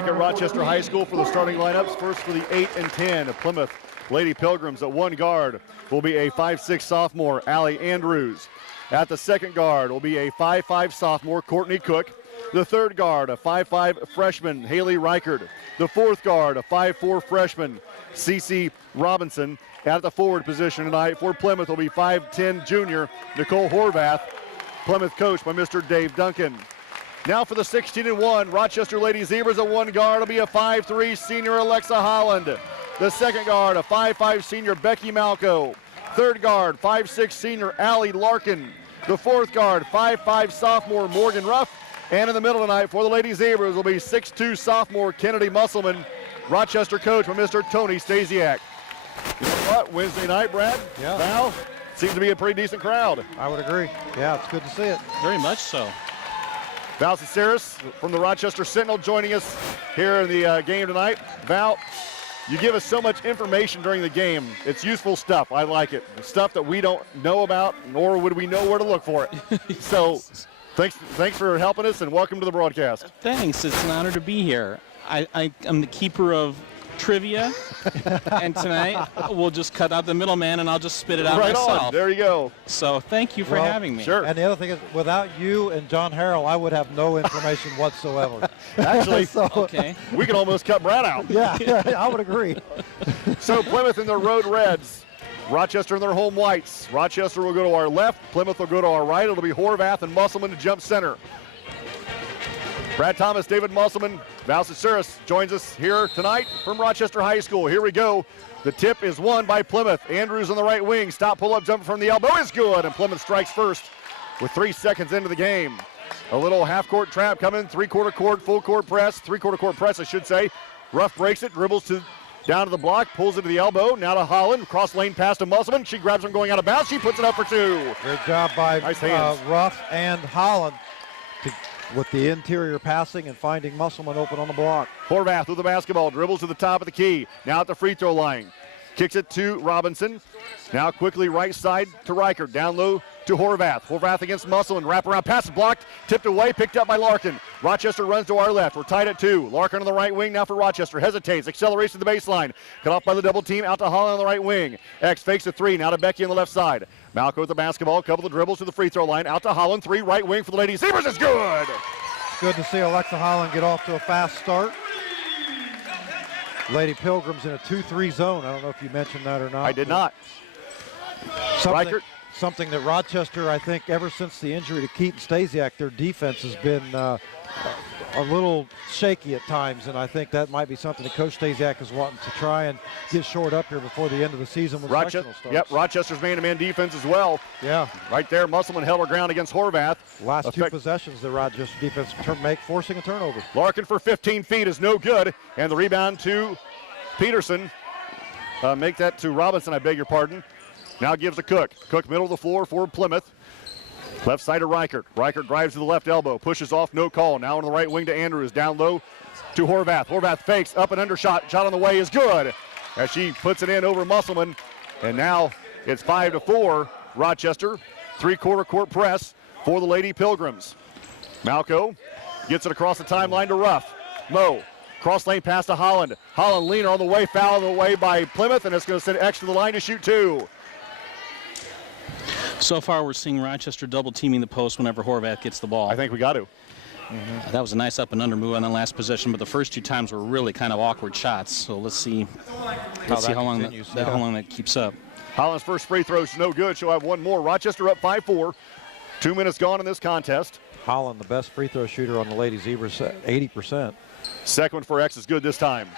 back at Rochester High School for the starting lineups. First for the 8 and 10 of Plymouth Lady Pilgrims. At one guard will be a 5'6" sophomore, Allie Andrews. At the second guard will be a 5'5" sophomore, Courtney Cook. The third guard, a 5'5" freshman, Haley Reichard. The fourth guard, a 5'4" freshman, Cece Robinson. At the forward position tonight for Plymouth will be 5'10" junior, Nicole Horvath. Plymouth coached by Mr. Dave Duncan. Now for the 16 and 1, Rochester Lady Zebras at one guard will be a 5'3" senior, Alexa Holland. The second guard, a 5'5" senior, Becky Malco. Third guard, 5'6" senior, Allie Larkin. The fourth guard, 5'5" sophomore, Morgan Ruff. And in the middle tonight for the Lady Zebras will be 6'2" sophomore, Kennedy Musselman. Rochester coach by Mr. Tony Stasiak. You know what, Wednesday night, Brad? Yeah. Val, seems to be a pretty decent crowd. I would agree. Yeah, it's good to see it. Very much so. Val Caceres from the Rochester Sentinel joining us here in the game tonight. Val, you give us so much information during the game. It's useful stuff. I like it. Stuff that we don't know about, nor would we know where to look for it. So thanks for helping us, and welcome to the broadcast. Thanks. It's an honor to be here. I'm the keeper of trivia, and tonight we'll just cut out the middleman and I'll just spit it out right myself. On. There you go. So thank you for having me. Sure. And the other thing is, without you and John Harrell, I would have no information whatsoever. Actually, Okay. we can almost cut Brad out. Yeah, I would agree. So Plymouth in their road reds, Rochester in their home whites. Rochester will go to our left, Plymouth will go to our right. It'll be Horvath and Musselman to jump center. Brad Thomas, David Musselman, Val Caceres joins us here tonight from Rochester High School. Here we go. The tip is won by Plymouth. Andrews on the right wing. Stop pull-up jumper from the elbow is good, and Plymouth strikes first with 3 seconds into the game. A little half-court trap coming, three-quarter court, full-court press, three-quarter court press, I should say. Ruff breaks it, dribbles down to the block, pulls it to the elbow. Now to Holland, cross lane pass to Musselman. She grabs him going out of bounds. She puts it up for 2. Great job by Nice hands. Ruff and Holland with the interior passing and finding Musselman open on the block. Horvath with the basketball, dribbles to the top of the key. Now at the free throw line. Kicks it to Robinson. Now quickly right side to Reichert. Down low to Horvath. Horvath against Musselman. Wraparound pass blocked. Tipped away. Picked up by Larkin. Rochester runs to our left. We're tied at 2. Larkin on the right wing now for Rochester. Hesitates. Accelerates to the baseline. Cut off by the double team. Out to Holland on the right wing. X fakes a 3. Now to Becky on the left side. Malco with the basketball. A couple of dribbles to the free throw line. Out to Holland. 3 right wing for the Lady Zebras. It's good. Good to see Alexa Holland get off to a fast start. Lady Pilgrims in a 2-3 zone. I don't know if you mentioned that or not. I did not. Something that Rochester, I think, ever since the injury to Keaton Stasiak, their defense has been a little shaky at times, and I think that might be something that Coach Stasiak is wanting to try and get shored up here before the end of the season when sectional starts. Yep, Rochester's man-to-man defense as well. Yeah. Right there, Musselman held her ground against Horvath. Last 2 possessions, the Rochester defense forcing a turnover. Larkin for 15 feet is no good, and the rebound to Peterson. Make that to Robinson, I beg your pardon. Now gives to Cook. Cook middle of the floor for Plymouth. Left side to Reichert. Reichert drives to the left elbow, pushes off, no call. Now on the right wing to Andrews, down low to Horvath. Horvath fakes, up and under shot on the way is good as she puts it in over Musselman. And now it's 5-4, Rochester. Three-quarter court press for the Lady Pilgrims. Malco gets it across the timeline to Ruff. Moe, cross lane pass to Holland. Holland leaner on the way, foul on the way by Plymouth, and it's going to send X to the line to shoot 2. So far, we're seeing Rochester double teaming the post whenever Horvath gets the ball. I think we got to. That was a nice up and under move on the last possession, but the first 2 times were really kind of awkward shots. So let's see how long that keeps up. Holland's first free throw is no good. She'll have one more. Rochester up 5-4. 2 minutes gone in this contest. Holland, the best free throw shooter on the Lady Zebras, 80%. Second one for X is good this time.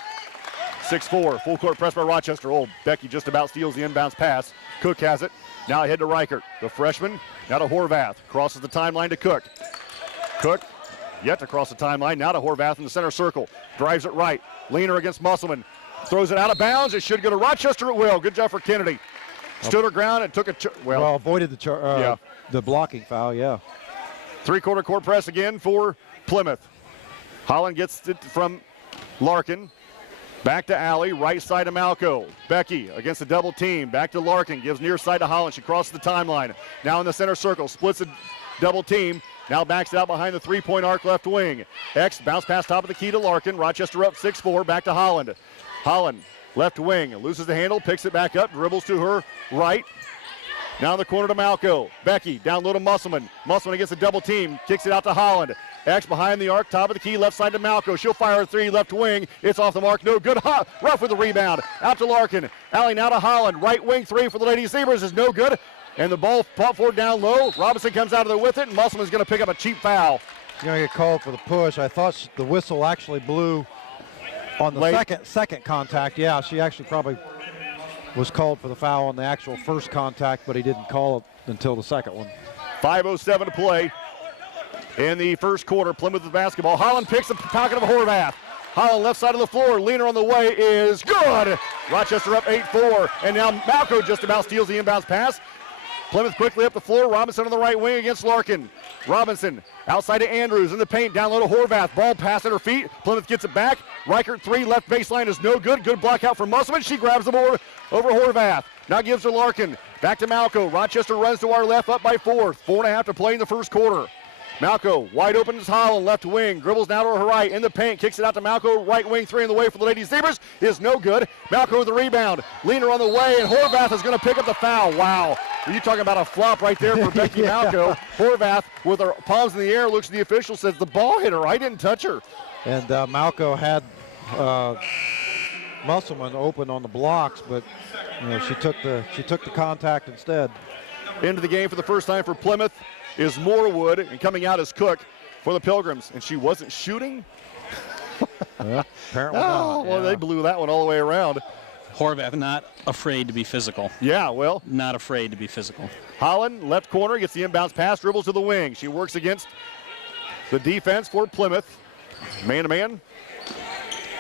6-4, full court press by Rochester. Oh, Becky just about steals the inbounds pass. Cook has it. Now ahead to Reichert, the freshman. Now to Horvath. Crosses the timeline to Cook. Cook yet to cross the timeline. Now to Horvath in the center circle. Drives it right. Leaner against Musselman. Throws it out of bounds. It should go to Rochester at will. Good job for Kennedy. Stood her ground and took a avoided the blocking foul, yeah. Three-quarter court press again for Plymouth. Holland gets it from Larkin. Back to Allie, right side to Malco. Becky against the double team. Back to Larkin, gives near side to Holland. She crosses the timeline. Now in the center circle, splits the double team. Now backs it out behind the three-point arc left wing. X bounce pass top of the key to Larkin. Rochester up 6-4, back to Holland. Holland, left wing, loses the handle, picks it back up, dribbles to her right. Now in the corner to Malco. Becky down low to Musselman. Musselman against a double team, kicks it out to Holland. X behind the arc, top of the key, left side to Malco. She'll fire a three, left wing. It's off the mark, no good. Rough with the rebound. Out to Larkin. Alley now to Holland. Right wing three for the Lady Zebras is no good. And the ball popped forward down low. Robinson comes out of there with it, and Musselman's going to pick up a cheap foul. She's going to get called for the push. I thought the whistle actually blew on the second contact. Yeah, she actually probably was called for the foul on the actual first contact, but he didn't call it until the second one. 5:07 to play in the first quarter. Plymouth with basketball. Holland picks the pocket of Horvath. Holland left side of the floor. Leaner on the way is good. Rochester up 8-4. And now Malco just about steals the inbounds pass. Plymouth quickly up the floor. Robinson on the right wing against Larkin. Robinson outside to Andrews in the paint. Down low to Horvath. Ball pass at her feet. Plymouth gets it back. Reichert three left baseline is no good. Good block out for Musselman. She grabs the board over Horvath. Now gives to Larkin. Back to Malco. Rochester runs to our left up by 4. 4.5 to play in the first quarter. Malco wide open is Holland, left wing, dribbles down to her right, in the paint, kicks it out to Malco, right wing three in the way for the Lady Zebras, is no good. Malco with the rebound, Leaner on the way, and Horvath is going to pick up the foul. Wow, are you talking about a flop right there for Becky Malco? Horvath with her palms in the air, looks at the official, says the ball hit her, I didn't touch her. And Malco had Musselman open on the blocks, but you know, she took the contact instead. Into the game for the first time for Plymouth is Moorwood, and coming out as Cook for the Pilgrims. And she wasn't shooting? Well, apparently not. Well, they blew that one all the way around. Horvath not afraid to be physical. Yeah, well. Not afraid to be physical. Holland, left corner, gets the inbounds pass, dribbles to the wing. She works against the defense for Plymouth. Man-to-man.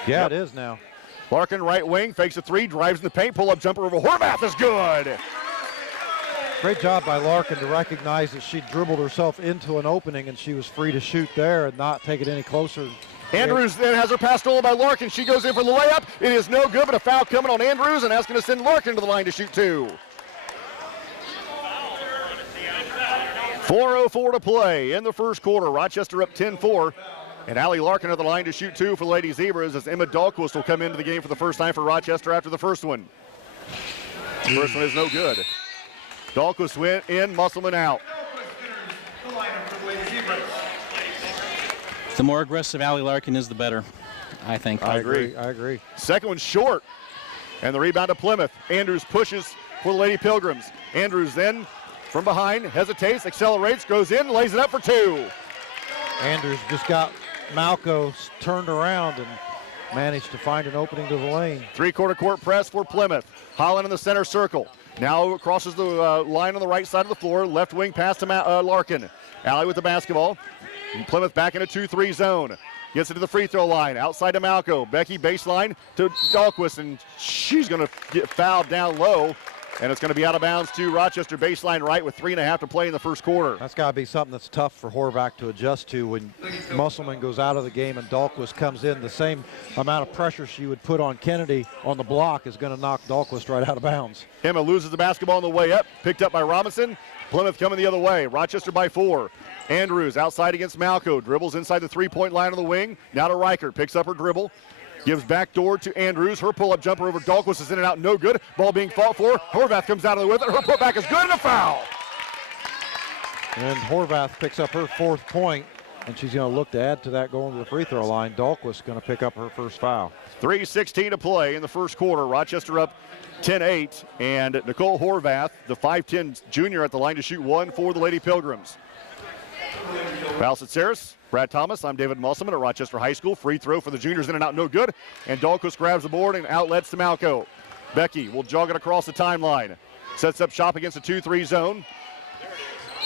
Yeah, it is now. Larkin, right wing, fakes a three, drives in the paint, pull-up jumper over Horvath is good. Great job by Larkin to recognize that she dribbled herself into an opening and she was free to shoot there and not take it any closer. Andrews then has her pass stolen by Larkin. She goes in for the layup. It is no good, but a foul coming on Andrews, and that's going to send Larkin to the line to shoot two. 4:04 to play in the first quarter. Rochester up 10-4. And Allie Larkin at the line to shoot two for the Lady Zebras as Emma Dahlquist will come into the game for the first time for Rochester after the first one. The first one is no good. Dahlquist went in, Musselman out. The more aggressive Allie Larkin is, the better, I think. I agree. I agree. Second one short. And the rebound to Plymouth. Andrews pushes for the Lady Pilgrims. Andrews then from behind, hesitates, accelerates, goes in, lays it up for two. Andrews just got Malco turned around and managed to find an opening to the lane. Three-quarter court press for Plymouth. Holland in the center circle. Now crosses the line on the right side of the floor. Left wing pass to Larkin. Allie with the basketball. And Plymouth back in a 2-3 zone. Gets it to the free throw line. Outside to Malco. Becky baseline to Dahlquist, and she's going to get fouled down low. And it's going to be out of bounds to Rochester baseline right with 3.5 to play in the first quarter. That's got to be something that's tough for Horvath to adjust to when Musselman goes out of the game and Dahlquist comes in. The same amount of pressure she would put on Kennedy on the block is going to knock Dahlquist right out of bounds. Emma loses the basketball on the way up. Picked up by Robinson. Plymouth coming the other way. Rochester by 4. Andrews outside against Malco. Dribbles inside the three-point line on the wing. Now to Reichert. Picks up her dribble. Gives back door to Andrews. Her pull-up jumper over Dahlquist is in and out. No good. Ball being fought for. Horvath comes out of the with it. Her putback is good and a foul. And Horvath picks up her 4th point, and she's going to look to add to that going to the free throw line. Dahlquist going to pick up her first foul. 3:16 to play in the first quarter. Rochester up 10-8. And Nicole Horvath, the 5'10 junior, at the line to shoot one for the Lady Pilgrims. Val Saris, Brad Thomas, I'm David Musselman at Rochester High School. Free throw for the juniors in and out, no good. And Dahlquist grabs the board and outlets to Malco. Becky will jog it across the timeline. Sets up shop against a 2-3 zone.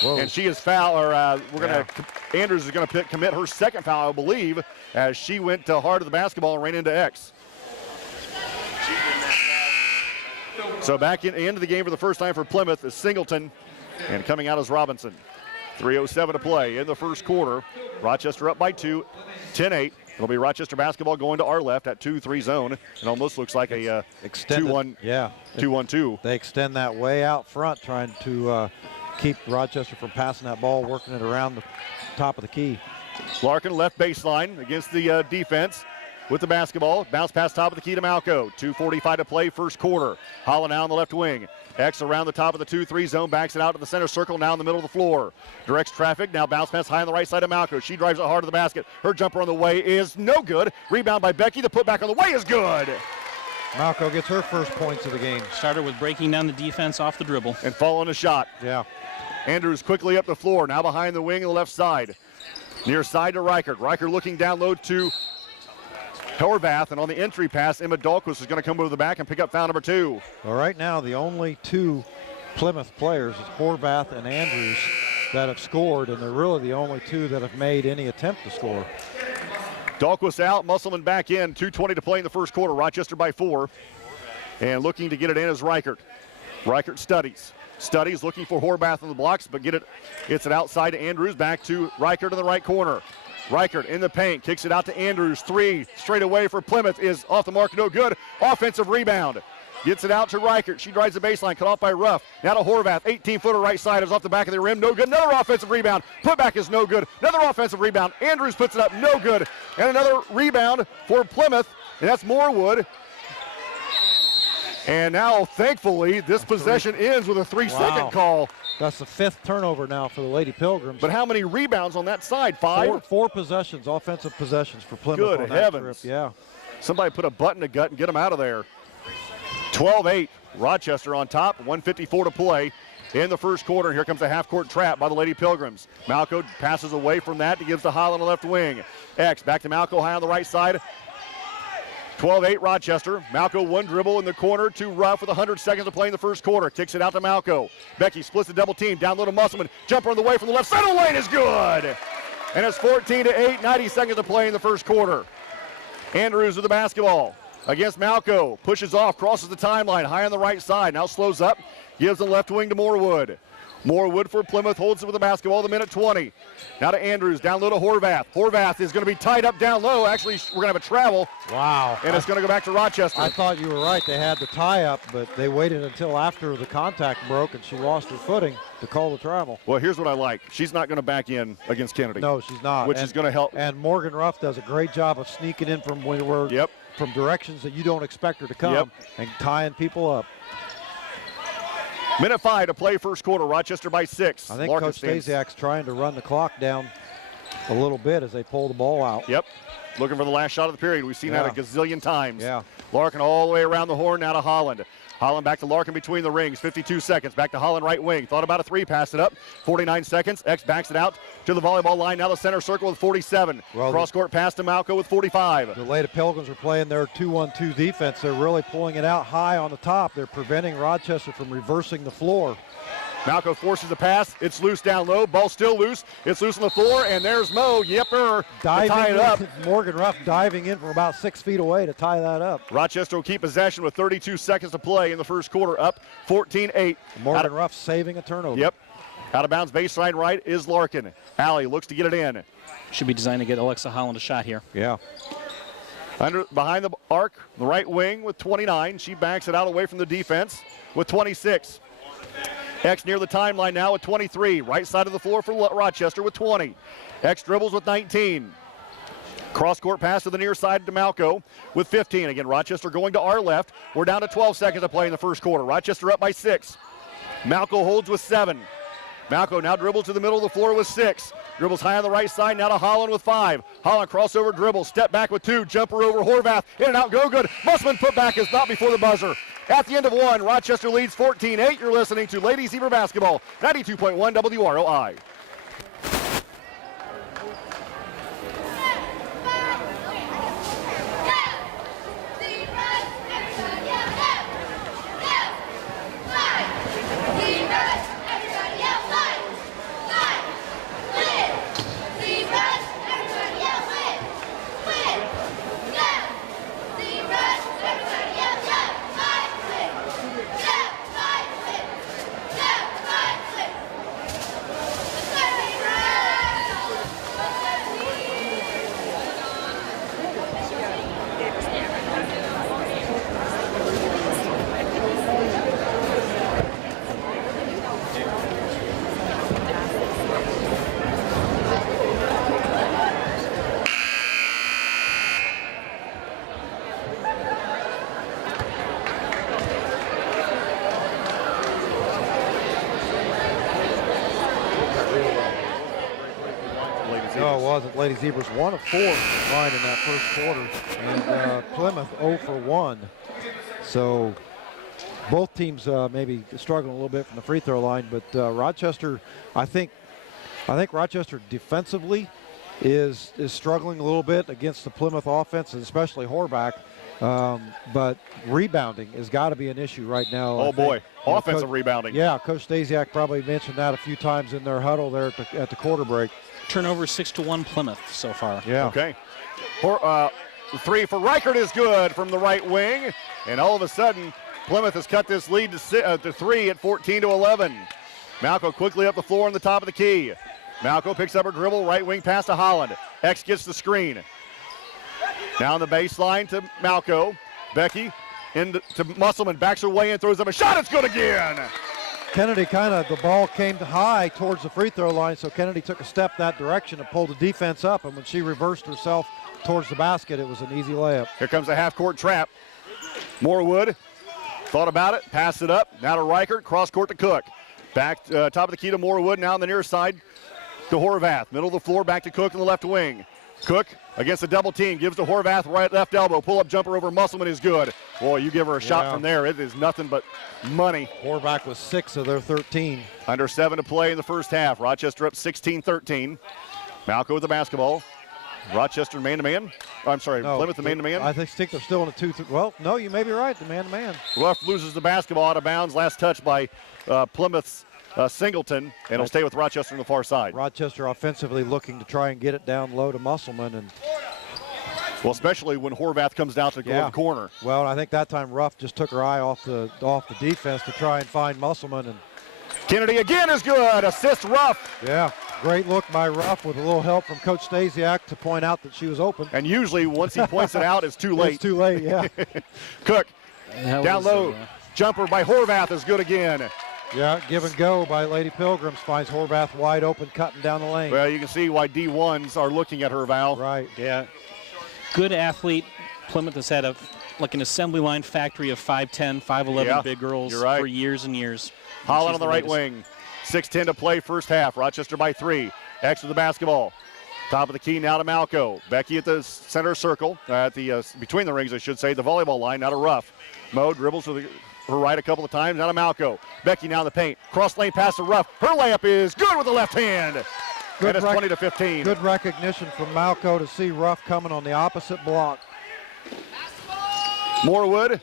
Whoa. And she is foul, or Andrews is going to commit her second foul, I believe, as she went hard to the basketball and ran into X. So back into the game for the first time for Plymouth is Singleton, and coming out is Robinson. 3:07 to play in the first quarter. Rochester up by 2, 10-8. It'll be Rochester basketball going to our left at 2-3 zone. It almost looks like a 2-1, 2-1-2. They extend that way out front, trying to keep Rochester from passing that ball, working it around the top of the key. Larkin left baseline against the defense with the basketball. Bounce pass top of the key to Malco. 2:45 to play, first quarter. Holland now on the left wing. X around the top of the 2-3 zone, backs it out to the center circle, now in the middle of the floor. Directs traffic, now bounce pass high on the right side of Malco. She drives it hard to the basket. Her jumper on the way is no good. Rebound by Becky. The putback on the way is good. Malco gets her first points of the game. Started with breaking down the defense off the dribble. And following a shot. Yeah. Andrews quickly up the floor, now behind the wing on the left side. Near side to Reichert. Reichert looking down low to Horvath, and on the entry pass, Emma Dahlquist is going to come over the back and pick up foul number 2. Well, right now, the only two Plymouth players is Horvath and Andrews that have scored, and they're really the only two that have made any attempt to score. Dahlquist out, Musselman back in. 2:20 to play in the first quarter. Rochester by 4. And looking to get it in is Reichert. Reichert studies. Studies looking for Horvath on the blocks, but gets it outside to Andrews. Back to Reichert in the right corner. Reichert in the paint, kicks it out to Andrews. 3 straight away for Plymouth is off the mark, no good. Offensive rebound. Gets it out to Reichert. She drives the baseline, cut off by Ruff. Now to Horvath, 18-footer right side is off the back of the rim, no good. Another offensive rebound. Putback is no good. Another offensive rebound. Andrews puts it up, no good. And another rebound for Plymouth, and that's Morewood. And now, thankfully, this possession ends with a 3-second call. That's the 5th turnover now for the Lady Pilgrims. But how many rebounds on that side? 5? Four possessions, offensive possessions for Plymouth. Good on heavens. That trip. Yeah. Somebody put a butt in the gut and get them out of there. 12-8, Rochester on top, 1:54 to play in the first quarter. And here comes a half-court trap by the Lady Pilgrims. Malco passes away from that, gives to Holland on the left wing. X back to Malco high on the right side. 12-8 Rochester. Malco one dribble in the corner to Ruff with 100 seconds to play in the first quarter. Kicks it out to Malco. Becky splits the double team. Down low to Musselman. Jumper on the way from the left center lane is good. And it's 14-8, 90 seconds to play in the first quarter. Andrews with the basketball against Malco. Pushes off, crosses the timeline, high on the right side. Now slows up, gives the left wing to Morewood. Morewood for Plymouth holds it with the basketball, the minute 20. Now to Andrews, down low to Horvath. Horvath is going to be tied up down low. Actually, we're going to have a travel. Wow. And it's going to go back to Rochester. I thought you were right. They had the tie-up, but they waited until after the contact broke and she lost her footing to call the travel. Well, here's what I like. She's not going to back in against Kennedy. No, she's not. Which is going to help. And Morgan Ruff does a great job of sneaking in from from directions that you don't expect her to come and tying people up. Minute 5 to play first quarter. Rochester by 6. I think Coach Stasiak's trying to run the clock down a little bit as they pull the ball out. Yep. Looking for the last shot of the period. We've seen that a gazillion times. Yeah. Larkin all the way around the horn, now to Holland. Holland back to Larkin between the rings. 52 seconds. Back to Holland right wing. Thought about a 3, passed it up. 49 seconds. X backs it out to the volleyball line. Now the center circle with 47. Well, cross-court pass to Malco with 45. The Lady Pilgrims are playing their 2-1-2 defense. They're really pulling it out high on the top. They're preventing Rochester from reversing the floor. Malco forces the pass. It's loose down low. Ball still loose. It's loose on the floor, and there's Mo. Yepper. Tie it up. Morgan Ruff diving in from about 6 feet away to tie that up. Rochester will keep possession with 32 seconds to play in the first quarter, up 14-8. Morgan Ruff saving a turnover. Yep. Out of bounds baseline right is Larkin. Allie looks to get it in. Should be designed to get Alexa Holland a shot here. Yeah. Behind the arc, the right wing with 29. She backs it out away from the defense with 26. X near the timeline now with 23. Right side of the floor for Rochester with 20. X dribbles with 19. Cross-court pass to the near side to Malco with 15. Again, Rochester going to our left. We're down to 12 seconds to play in the first quarter. Rochester up by 6. Malco holds with 7. Malco now dribbles to the middle of the floor with 6. Dribbles high on the right side, now to Holland with 5. Holland crossover dribble, step back with 2. Jumper over Horvath, in and out, go good. Musselman put back is not before the buzzer. At the end of 1, Rochester leads 14-8. You're listening to Ladies Zebra Basketball, 92.1 WROI. Zebras. No, it wasn't. Lady Zebras 1 of 4 combined in that first quarter, and Plymouth 0 for 1. So both teams maybe struggling a little bit from the free throw line, but Rochester, I think Rochester defensively is struggling a little bit against the Plymouth offense, and especially Horvath. But rebounding has got to be an issue right now. Oh boy, offensive rebounding. Yeah, Coach Stasiak probably mentioned that a few times in their huddle there at the quarter break. Turnover 6-1 Plymouth so far. Yeah. Okay. Three for Reichert is good from the right wing, and all of a sudden Plymouth has cut this lead to 3 at 14-11. Malco quickly up the floor on the top of the key. Malco picks up her dribble, right wing pass to Holland. X gets the screen. Down the baseline to Malco. Becky into Musselman, backs her way in, throws up a shot. It's good again. Kennedy the ball came high towards the free throw line, so Kennedy took a step that direction and pulled the defense up, and when she reversed herself towards the basket, it was an easy layup. Here comes a half-court trap. Morewood thought about it, passed it up. Now to Reichert, cross court to Cook. Back top of the key to Morewood, now on the near side to Horvath. Middle of the floor, back to Cook in the left wing. Cook against the double team, gives to Horvath, right left elbow. Pull-up jumper over Musselman is good. Boy, you give her a shot from there, it is nothing but money. Horvath was 6 of their 13. Under 7 to play in the first half. Rochester up 16-13. Malco with the basketball. Rochester man-to-man. I'm sorry, no, Plymouth the man-to-man. I think they're still in a 2-3. Well, no, you may be right, the man-to-man. Ruff loses the basketball out of bounds. Last touch by Plymouth's Singleton, and it'll stay with Rochester on the far side. Rochester offensively looking to try and get it down low to Musselman. And well, especially when Horvath comes down to the corner. Well, I think that time Ruff just took her eye off the defense to try and find Musselman. And Kennedy again is good. Assist Ruff. Yeah, great look by Ruff with a little help from Coach Stasiak to point out that she was open. And usually once he points it out, it's too late. It's too late, yeah. Cook, down low. Jumper by Horvath is good again. Yeah, give and go by Lady Pilgrims finds Horvath wide open, cutting down the lane. Well, you can see why D1s are looking at her, Val. Right. Yeah. Good athlete. Plymouth has had an assembly line factory of 5'10", 5'11" big girls for years and years. Holland on the right wing. 6:10 to play first half. Rochester by 3. X with the basketball. Top of the key now to Malco. Becky at the center circle, at the between the rings, I should say, the volleyball line, now to Ruff. Mo dribbles to her right a couple of times, now to Malco. Becky now in the paint. Cross lane pass to Ruff. Her layup is good with the left hand. And it's 20-15. Good recognition from Malco to see Ruff coming on the opposite block. Morewood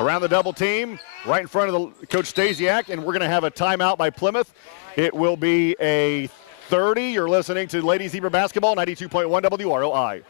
around the double team, right in front of the Coach Stasiak, and we're going to have a timeout by Plymouth. It will be a 30. You're listening to Lady Zebra Basketball, 92.1 WROI.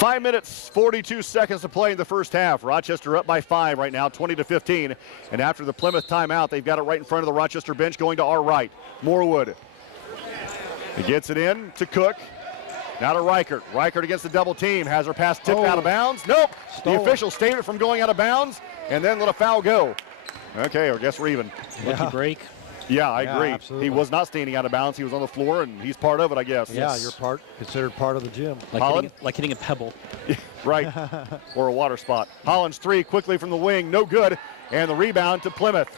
Five minutes, 42 seconds to play in the first half. Rochester up by 5 right now, 20-15. And after the Plymouth timeout, they've got it right in front of the Rochester bench going to our right. Morewood. He gets it in to Cook. Now to Reichert. Reichert against the double team. Has her pass tipped out of bounds. Nope. The official stayed it from going out of bounds and then let a foul go. Okay, I guess we're even. Lucky break. Yeah, I agree. Absolutely. He was not standing out of bounds. He was on the floor, and he's part of it, I guess. Yeah, you're considered part of the gym. Like hitting a pebble. Right, or a water spot. Holland's 3 quickly from the wing, no good, and the rebound to Plymouth.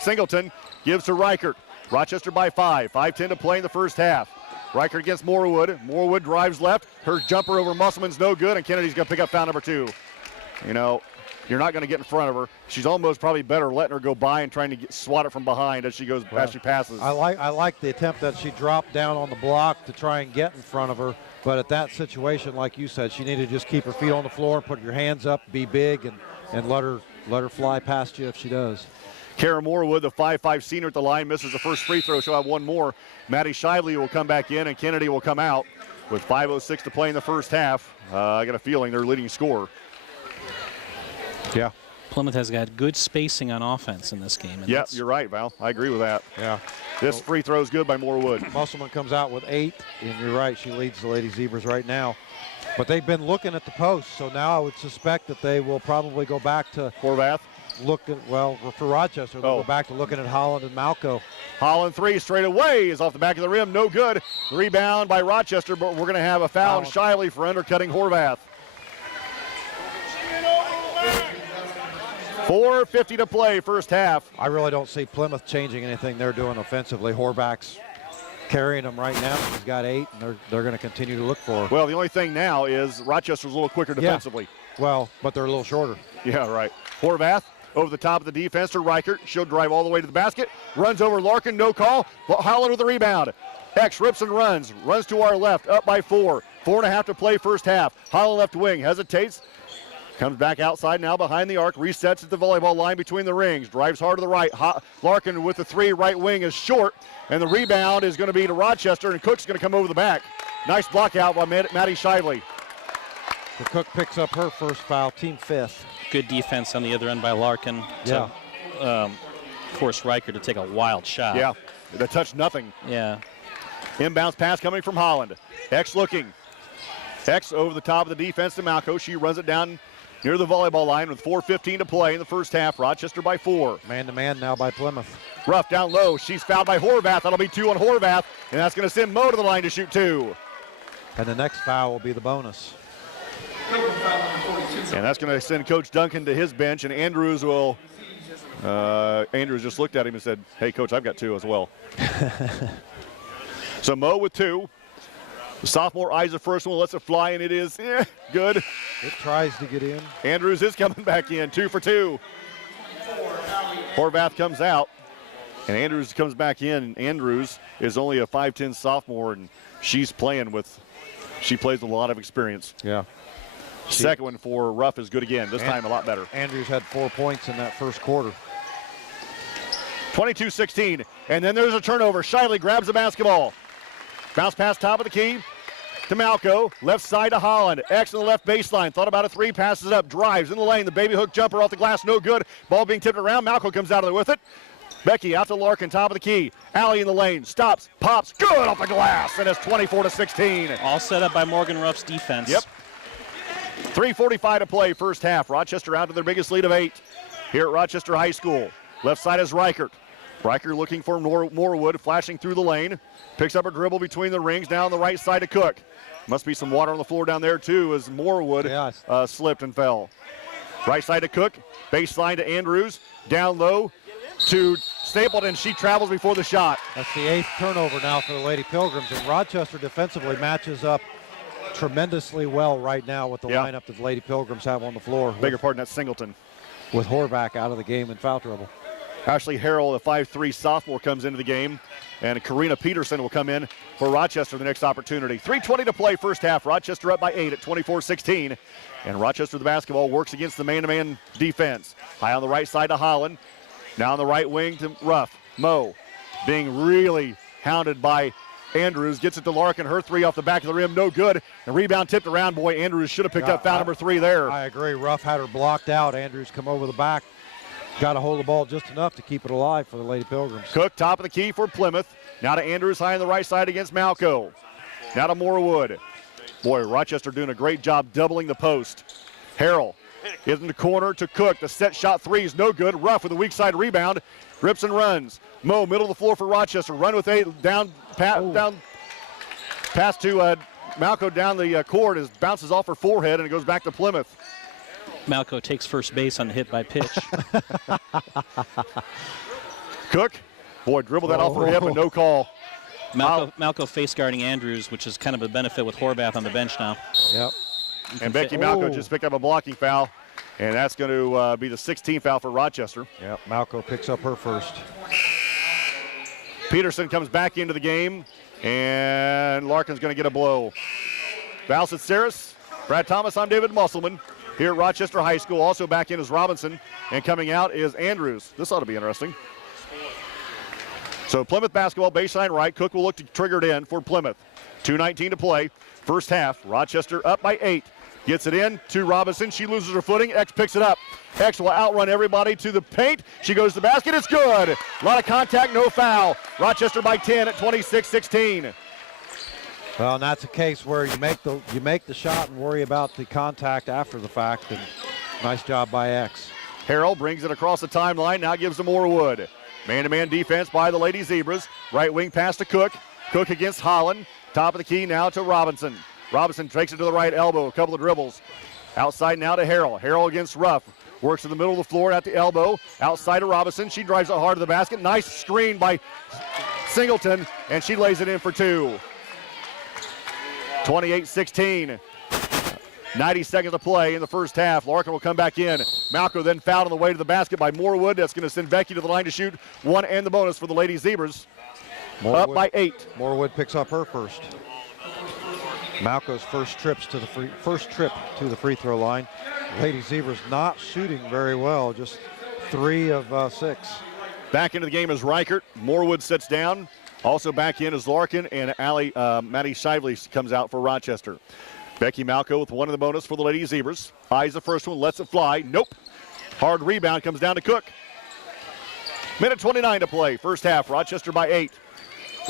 Singleton gives to Reichert. Rochester by 5, 5:10 to play in the first half. Reichert against Morewood. Morewood drives left. Her jumper over Musselman's no good, and Kennedy's going to pick up foul number 2. You know, you're not going to get in front of her. She's almost probably better letting her go by and trying to swat it from behind as she goes as she passes. I like the attempt that she dropped down on the block to try and get in front of her. But at that situation, like you said, she needed to just keep her feet on the floor, put your hands up, be big, and let her fly past you if she does. Kara Morewood, the 5'5" senior at the line, misses the first free throw. She'll have one more. Maddie Shively will come back in, and Kennedy will come out. with 5:06 to play in the first half. I got a feeling they're leading scorer. Yeah. Plymouth has got good spacing on offense in this game. Yep, you're right, Val. I agree with that. Yeah. This free throw is good by Morewood. Musselman comes out with 8, and you're right, she leads the Lady Zebras right now. But they've been looking at the post, so now I would suspect that they will probably go back to Horvath. look at, well, for Rochester, they'll go back to looking at Holland and Malco. Holland 3 straight away is off the back of the rim, no good. The rebound by Rochester, but we're going to have a foul on Shiley for undercutting Horvath. 4:50 to play, first half. I really don't see Plymouth changing anything they're doing offensively. Horvath's carrying them right now. He's got 8, and they're going to continue to look for him. Well, the only thing now is Rochester's a little quicker defensively. Well, but they're a little shorter. Yeah, right. Horvath over the top of the defense to Reichert. She'll drive all the way to the basket. Runs over Larkin, no call. Holland with the rebound. X rips and runs. Runs to our left, up by 4. 4.5 to play first half. Holland left wing, hesitates. Comes back outside now behind the arc. Resets at the volleyball line between the rings. Drives hard to the right. Larkin with the 3, right wing is short. And the rebound is going to be to Rochester, and Cook's going to come over the back. Nice block out by Maddie Shively. The Cook picks up her first foul, team 5th. Good defense on the other end by Larkin. Yeah. Force Riker to take a wild shot. Yeah, that touched nothing. Yeah. Inbounds pass coming from Holland. X looking. X over the top of the defense to Malco. She runs it down near the volleyball line with 4:15 to play in the first half. Rochester by 4. Man-to-man now by Plymouth. Ruff down low. She's fouled by Horvath. That'll be 2 on Horvath, and that's going to send Mo to the line to shoot 2. And the next foul will be the bonus. And that's going to send Coach Duncan to his bench, and Andrews will. Andrews just looked at him and said, "Hey, Coach, I've got 2 as well." So Mo with 2. The sophomore eyes the first one, lets it fly, and it is good. It tries to get in. Andrews is coming back in, 2 for 2. Horvath comes out, and Andrews comes back in. Andrews is only a 5'10 sophomore, and she plays with a lot of experience. Yeah. Second one for Ruff is good again. This time a lot better. Andrews had 4 points in that first quarter. 22-16, and then there's a turnover. Shiley grabs the basketball. Bounce pass top of the key to Malco. Left side to Holland. X on the left baseline. Thought about a 3, passes it up, drives in the lane. The baby hook jumper off the glass, no good. Ball being tipped around. Malco comes out of there with it. Becky out to Larkin, top of the key. Alley in the lane, stops, pops, good off the glass, and it's 24-16. All set up by Morgan Ruff's defense. Yep. 3:45 to play first half. Rochester out to their biggest lead of 8 here at Rochester High School. Left side is Reichert. Reichert looking for Morewood, flashing through the lane. Picks up a dribble between the rings, down the right side to Cook. Must be some water on the floor down there too as Morewood slipped and fell. Right side to Cook, baseline to Andrews, down low to Stapleton. She travels before the shot. That's the 8th turnover now for the Lady Pilgrims, and Rochester defensively matches up tremendously well right now with the lineup that the Lady Pilgrims have on the floor. Bigger pardon, that's Singleton. With Horvath out of the game in foul trouble. Ashley Harrell, the 5'3 sophomore, comes into the game, and Karina Peterson will come in for Rochester the next opportunity. 3:20 to play first half. Rochester up by 8 at 24-16, and Rochester the basketball works against the man-to-man defense. High on the right side to Holland. Now on the right wing to Ruff. Mo being really hounded by Andrews, gets it to Larkin. Her 3 off the back of the rim, no good. And rebound tipped around. Boy, Andrews should have picked up foul number 3 there. I agree. Ruff had her blocked out. Andrews come over the back. Got to hold the ball just enough to keep it alive for the Lady Pilgrims. Cook, top of the key for Plymouth. Now to Andrews, high on the right side against Malco. Now to Morewood. Boy, Rochester doing a great job doubling the post. Harrell is in the corner to Cook. The set shot 3 is no good. Ruff with a weak side rebound. Rips and runs. Mo, middle of the floor for Rochester. Run with 8, down pass to Malco down the court. As bounces off her forehead and it goes back to Plymouth. Malco takes first base on the hit by pitch. Cook, boy, dribbled that off her hip and no call. Malco face guarding Andrews, which is kind of a benefit with Horvath on the bench now. Yep. And Becky Malco just picked up a blocking foul, and that's going to be the 16th foul for Rochester. Yep, Malco picks up her first. Peterson comes back into the game, and Larkin's going to get a blow. Val Saris, Brad Thomas, I'm David Musselman. Here at Rochester High School, also back in is Robinson, and coming out is Andrews. This ought to be interesting. So Plymouth basketball, baseline right. Cook will look to trigger it in for Plymouth. 2:19 to play. First half, Rochester up by 8. Gets it in to Robinson. She loses her footing. X picks it up. X will outrun everybody to the paint. She goes to the basket. It's good. A lot of contact, no foul. Rochester by 10 at 26-16. Well, and that's a case where you make the shot and worry about the contact after the fact. And nice job by X. Harrell brings it across the timeline. Now gives to Moorwood. Man-to-man defense by the Lady Zebras. Right wing pass to Cook. Cook against Holland. Top of the key now to Robinson. Robinson takes it to the right elbow, a couple of dribbles. Outside now to Harrell. Harrell against Ruff. Works in the middle of the floor at the elbow. Outside to Robinson. She drives it hard to the basket. Nice screen by Singleton, and she lays it in for 2. 28-16. 90 seconds to play in the first half. Larkin will come back in. Malco then fouled on the way to the basket by Moorwood. That's going to send Becky to the line to shoot 1 and the bonus for the Lady Zebras. Up by 8. Moorwood picks up her first. Malco's first trip to the free throw line. Lady Zebras not shooting very well, just 3 of 6. Back into the game is Reichert. Moorwood sits down. Also back in is Larkin, and Maddie Shively comes out for Rochester. Becky Malco with 1 in the bonus for the Lady Zebras. Eyes the first one, lets it fly. Nope. Hard rebound comes down to Cook. Minute 29 to play. First half, Rochester by 8.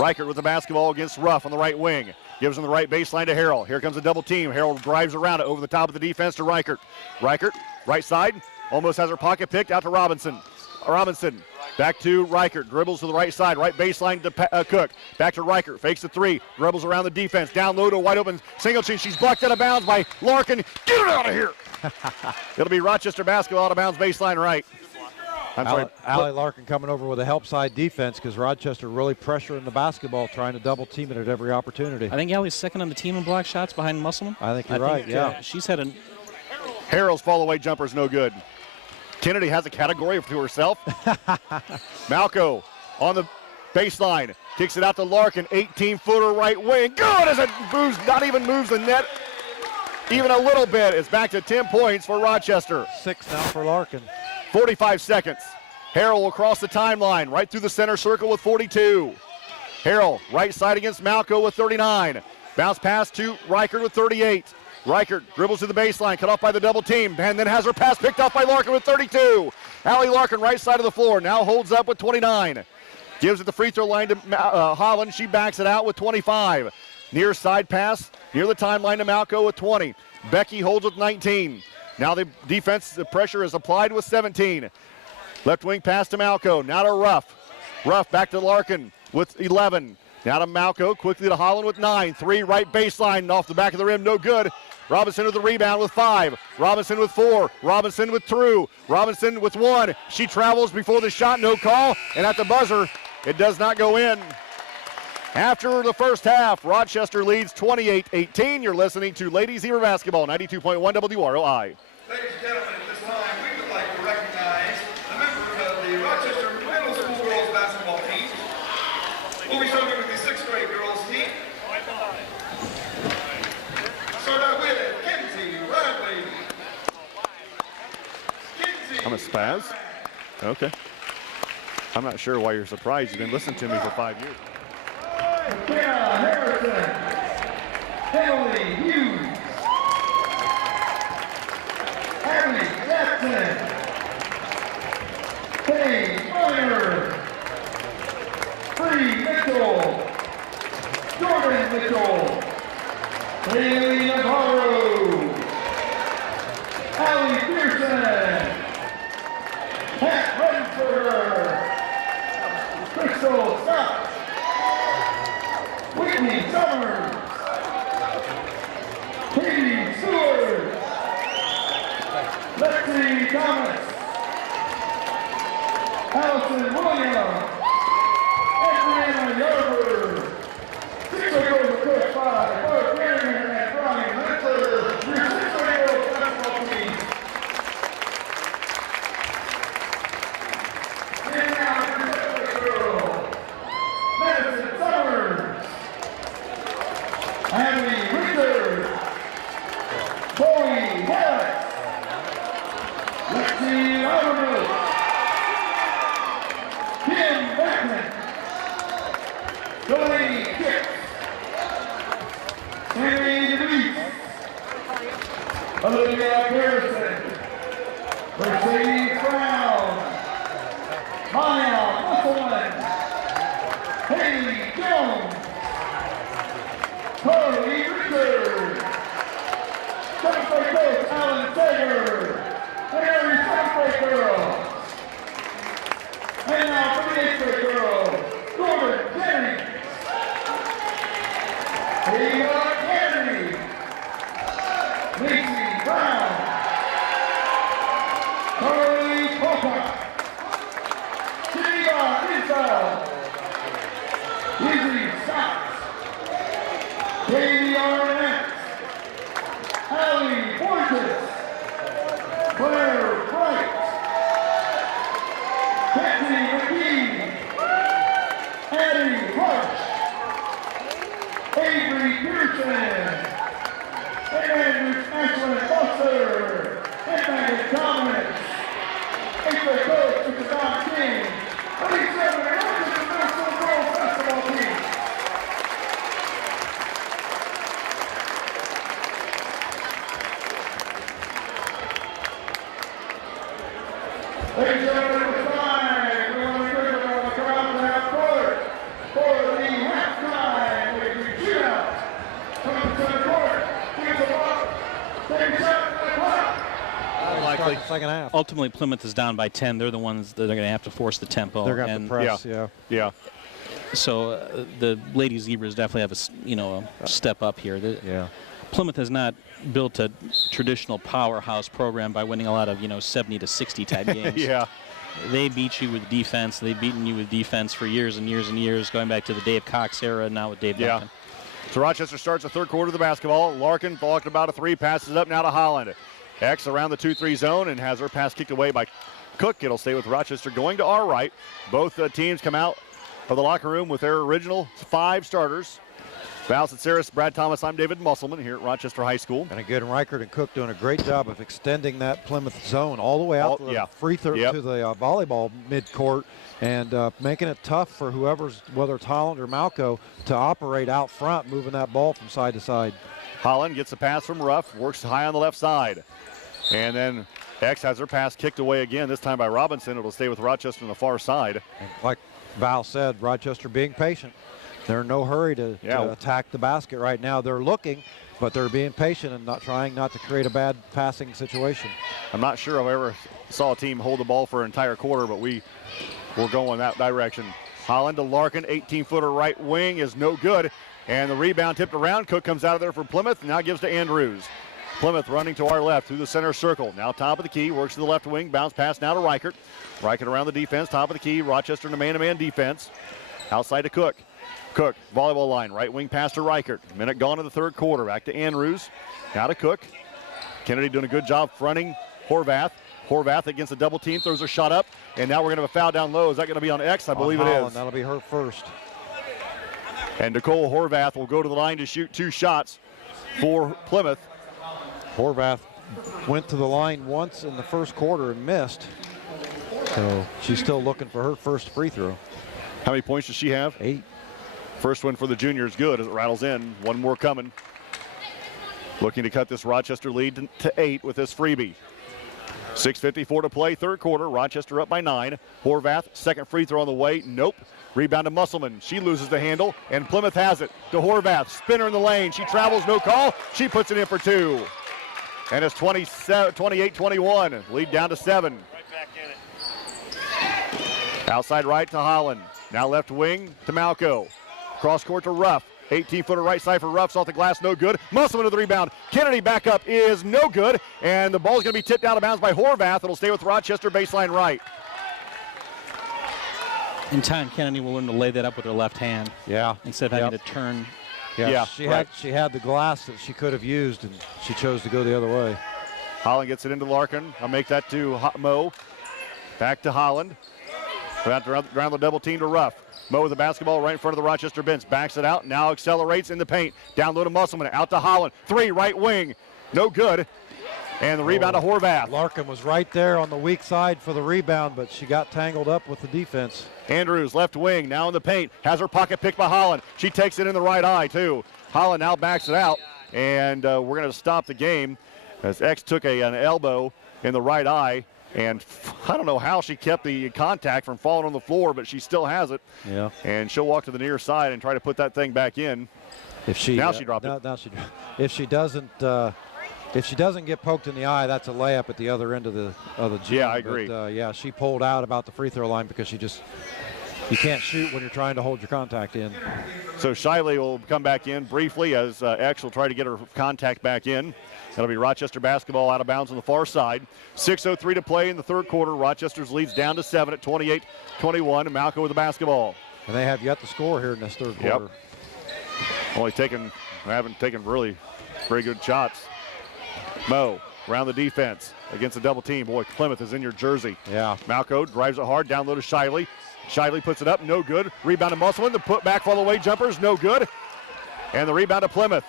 Reichert with the basketball against Ruff on the right wing. Gives him the right baseline to Harrell. Here comes a double team. Harrell drives around it over the top of the defense to Reichert. Reichert, right side, almost has her pocket picked out to Robinson. Robinson, back to Reichert. Dribbles to the right side, right baseline to Cook. Back to Reichert, fakes the 3. Dribbles around the defense. Down low to a wide open Singleton. She's blocked out of bounds by Larkin. Get her out of here. It'll be Rochester basketball out of bounds baseline right. Allie Larkin coming over with a help side defense because Rochester really pressuring the basketball, trying to double team it at every opportunity. I think Allie's second on the team in block shots behind Musselman. I think you're right, yeah. She's had a... Harrell's fall-away jumper's no good. Kennedy has a category to herself. Malco on the baseline. Kicks it out to Larkin. 18-footer right wing. Good as it moves, not even moves the net even a little bit. It's back to 10 points for Rochester. 6 now for Larkin. 45 seconds. Harrell will cross the timeline right through the center circle with 42. Harrell right side against Malco with 39. Bounce pass to Reichert with 38. Reichert dribbles to the baseline, cut off by the double team, and then has her pass picked off by Larkin with 32. Allie Larkin right side of the floor, now holds up with 29. Gives it the free throw line to Holland. She backs it out with 25. Near side pass, near the timeline to Malco with 20. Becky holds with 19. Now the defense, the pressure is applied with 17. Left wing pass to Malco, now to Ruff. Ruff back to Larkin with 11. Now to Malco, quickly to Holland with 9. 3 right baseline, off the back of the rim, no good. Robinson with the rebound with 5. Robinson with 4. Robinson with 2. Robinson with 1. She travels before the shot, no call. And at the buzzer, it does not go in. After the first half, Rochester leads 28-18. You're listening to Lady Zebra Basketball, 92.1 WROI. Ladies and gentlemen, at this time, we would like to recognize the members of the Rochester Middle School girls basketball team. We'll be starting with the 6th grade girls team. Start out with Kenzie Bradley. I'm a spaz? Okay. I'm not sure why you're surprised. You've been listening to me for 5 years. Kara Harrison. Emily Hughes. Abby Jackson. Kay Meyer. Bree Mitchell. Jordan Mitchell. Haley Navarro. Allie Pearson. Pat Rensberger. Crystal Scott. Whitney Summers. Katie Seward. Lexi Thomas. Allison Williams. Adriana Yarber. 6 goes to 5. Both Marion and Brian Lentler. Your 6 basketball team. And now for the second girl. Madison Summers. Abby Richard. Chloe Harris. Lexi Oliver. Kim Beckman. Delaney Kicks. Olivia Pearson, Mercedes Brown, Maya Musselman, Haley Jones, Carly Richard, seventh grade coach Alan Sager, and every seventh grade girl. And now for the eighth grade girl, Gordon Kennedy, Eva Kennedy, Lacey Brown, Carly Popa, Geneva Rizal, Izzy Sachs, Katie Arnett, Allie Borges, Claire Bright, Betsy McGee, Addie Rush, Avery Pearson, and Ashlyn Foster, and Megan Thomas, eighth grade coach Mr. Don King, 37 American National Girls Basketball Team. Ladies and gentlemen, it's time. We want to encourage everyone to come out and have court for the halftime shootout. Coming to the court, here's the ball. Take a shot at the clock. Start the second half. Ultimately, Plymouth is down by 10. They're the ones that are going to have to force the tempo. They're going to have to press, yeah. Yeah. So the Lady Zebras definitely have a step up here. Yeah. Plymouth has not built a traditional powerhouse program by winning a lot of 70 to 60 type games. Yeah. They beat you with defense. They've beaten you with defense for years and years and years, going back to the Dave Cox era and now with Dave Duncan. So Rochester starts the third quarter of the basketball. Larkin blocking about a three, passes up now to Holland. X around the 2-3 zone and has her pass kicked away by Cook. It'll stay with Rochester going to our right. Both teams come out of the locker room with their original 5 starters. Val Saris, Brad Thomas, I'm David Musselman here at Rochester High School. And again, Reichert and Cook doing a great job of extending that Plymouth zone all the way out to the free throw to the volleyball midcourt and making it tough for whether it's Holland or Malco, to operate out front, moving that ball from side to side. Holland gets a pass from Ruff, works high on the left side. And then X has her pass kicked away again, this time by Robinson. It'll stay with Rochester on the far side. And like Val said, Rochester being patient. They're in no hurry to attack the basket right now. They're looking, but they're being patient and not trying not to create a bad passing situation. I'm not sure I've ever saw a team hold the ball for an entire quarter, but we're going that direction. Holland to Larkin, 18-footer right wing is no good. And the rebound tipped around. Cook comes out of there for Plymouth, now gives to Andrews. Plymouth running to our left through the center circle. Now top of the key, works to the left wing, bounce pass now to Reichert. Reichert around the defense, top of the key, Rochester in a man-to-man defense. Outside to Cook. Cook, volleyball line, right wing pass to Reichert. Minute gone in the third quarter, back to Andrews. Now to Cook. Kennedy doing a good job fronting Horvath. Horvath against a double team, throws her shot up, and now we're going to have a foul down low. Is that going to be on X? I believe it is. That'll be her first. And Nicole Horvath will go to the line to shoot 2 shots for Plymouth. Horvath went to the line once in the first quarter and missed. So she's still looking for her first free throw. How many points does she have? 8. First one for the juniors, good as it rattles in. One more coming. Looking to cut this Rochester lead to 8 with this freebie. 6:54 to play, third quarter. Rochester up by 9. Horvath, second free throw on the way. Nope. Rebound to Musselman. She loses the handle, and Plymouth has it. To Horvath, spinner in the lane. She travels, no call. She puts it in for 2. And it's 28-21. Lead down to 7. Right back in it. Outside right to Holland. Now left wing to Malco. Cross court to Ruff. 18-footer right side for Ruff's off the glass, no good. Musselman to the rebound. Kennedy back up is no good. And the ball's going to be tipped out of bounds by Horvath. It'll stay with Rochester baseline right. In time, Kennedy will learn to lay that up with her left hand. Yeah. Instead of having to turn. Yeah. She had the glass that she could have used, and she chose to go the other way. Holland gets it into Larkin. I'll make that to Mo. Back to Holland. Around the double team to Ruff. Mo with the basketball right in front of the Rochester bench. Backs it out. Now accelerates in the paint. Down low to Musselman. Out to Holland. 3 right wing. No good. And the rebound to Horvath. Larkin was right there on the weak side for the rebound, but she got tangled up with the defense. Andrews, left wing, now in the paint. Has her pocket picked by Holland. She takes it in the right eye, too. Holland now backs it out, and we're going to stop the game. as X took an elbow in the right eye, and I don't know how she kept the contact from falling on the floor, but she still has it. Yeah. And she'll walk to the near side and try to put that thing back in. If she now she dropped it. Now she, if she doesn't get poked in the eye, that's a layup at the other end of the gym. Yeah, I agree. But, yeah, she pulled out about the free throw line because you can't shoot when you're trying to hold your contact in. So Shiley will come back in briefly as X will try to get her contact back in. That'll be Rochester basketball out of bounds on the far side. 6:03 to play in the third quarter. Rochester's leads down to 7 at 28-21. And Malco with the basketball. And they have yet to score here in this third quarter. Yep. Haven't taken really very good shots. Mo around the defense against a double team. Boy, Plymouth is in your jersey. Yeah. Malco drives it hard, down low to Shiley. Shiley puts it up, no good. Rebound to Musselman. The put back fall away jumpers, no good. And the rebound to Plymouth.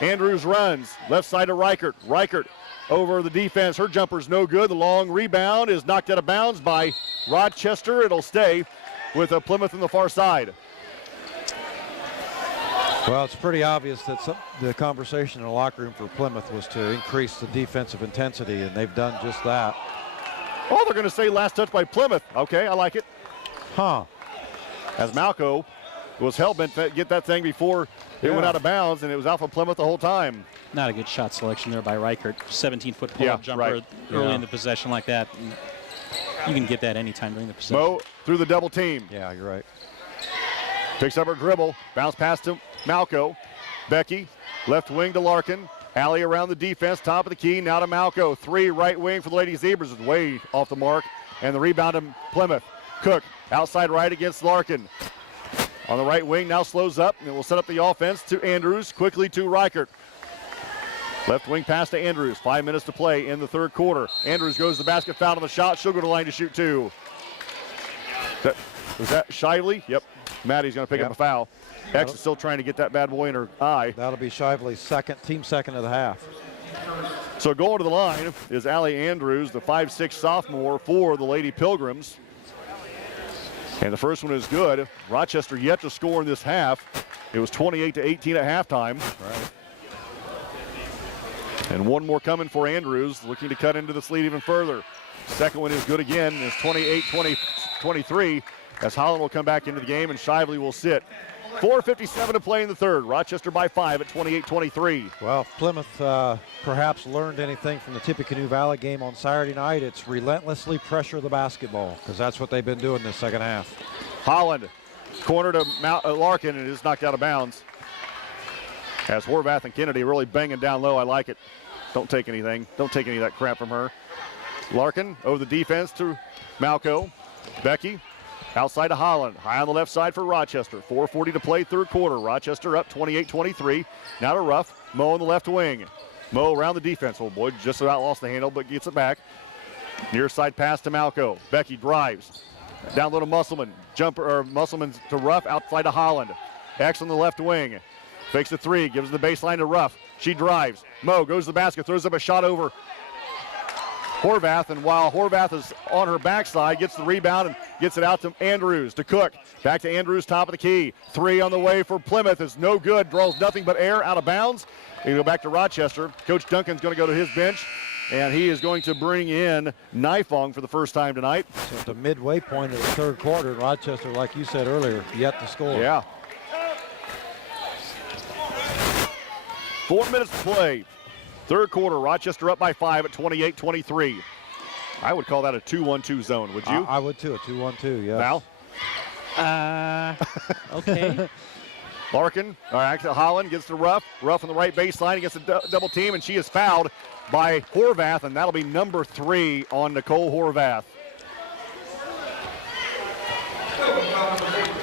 Andrews runs, left side to Reichert. Reichert over the defense, her jumper's no good. The long rebound is knocked out of bounds by Rochester. It'll stay with Plymouth on the far side. Well, it's pretty obvious that the conversation in the locker room for Plymouth was to increase the defensive intensity, and they've done just that. Oh, they're going to say last touch by Plymouth. Okay, I like it. Huh. As Malco was hell-bent to get that thing before it went out of bounds, and it was out for Plymouth the whole time. Not a good shot selection there by Reichert. 17-foot pull-up jumper early in the possession like that. You can get that anytime during the possession. Mo through the double team. Yeah, you're right. Picks up her dribble, bounce pass to Malco. Becky, left wing to Larkin. Alley around the defense, top of the key, now to Malco. 3 right wing for the Lady Zebras is way off the mark. And the rebound to Plymouth. Cook, outside right against Larkin. On the right wing, now slows up, and will set up the offense to Andrews, quickly to Reichert. Left wing pass to Andrews, 5 minutes to play in the third quarter. Andrews goes to the basket, foul on the shot, she'll go to the line to shoot 2. Was that Shively? Yep, Maddie's gonna pick up a foul. X is still trying to get that bad boy in her eye. That'll be Shively's team second of the half. So going to the line is Allie Andrews, the 5'6" sophomore for the Lady Pilgrims. And the first one is good. Rochester yet to score in this half. It was 28-18 at halftime. Right. And one more coming for Andrews, looking to cut into this lead even further. Second one is good again. It's 28-23 as Holland will come back into the game and Shively will sit. 4:57 to play in the third. Rochester by 5 at 28-23. Well, if Plymouth perhaps learned anything from the Tippecanoe Valley game on Saturday night, it's relentlessly pressure the basketball, because that's what they've been doing this second half. Holland, corner to Larkin, and it is knocked out of bounds. As Horvath and Kennedy really banging down low. I like it. Don't take anything. Don't take any of that crap from her. Larkin over the defense to Malco. Becky. Outside to Holland, high on the left side for Rochester. 4:40 to play, third quarter. Rochester up 28-23. Now to Ruff, Mo on the left wing. Mo around the defense. Oh boy, just about lost the handle, but gets it back. Near side pass to Malco. Becky drives. Down low to Musselman. Musselman to Ruff, outside to Holland. X on the left wing. Fakes the 3, gives the baseline to Ruff. She drives. Mo goes to the basket, throws up a shot over Horvath, and while Horvath is on her backside, gets the rebound and gets it out to Andrews, to Cook. Back to Andrews, top of the key. 3 on the way for Plymouth is no good, draws nothing but air, out of bounds. We go back to Rochester. Coach Duncan's going to go to his bench, and he is going to bring in Nifong for the first time tonight. So at the midway point of the third quarter, Rochester, like you said earlier, yet to score. Yeah. 4 minutes to play. Third quarter, Rochester up by 5 at 28-23. I would call that a 2-1-2 zone, would you? I would too, a 2-1-2, yes. Val? Okay. Larkin, Holland gets to Ruff. Ruff on the right baseline against a double team, and she is fouled by Horvath, and that'll be number 3 on Nicole Horvath.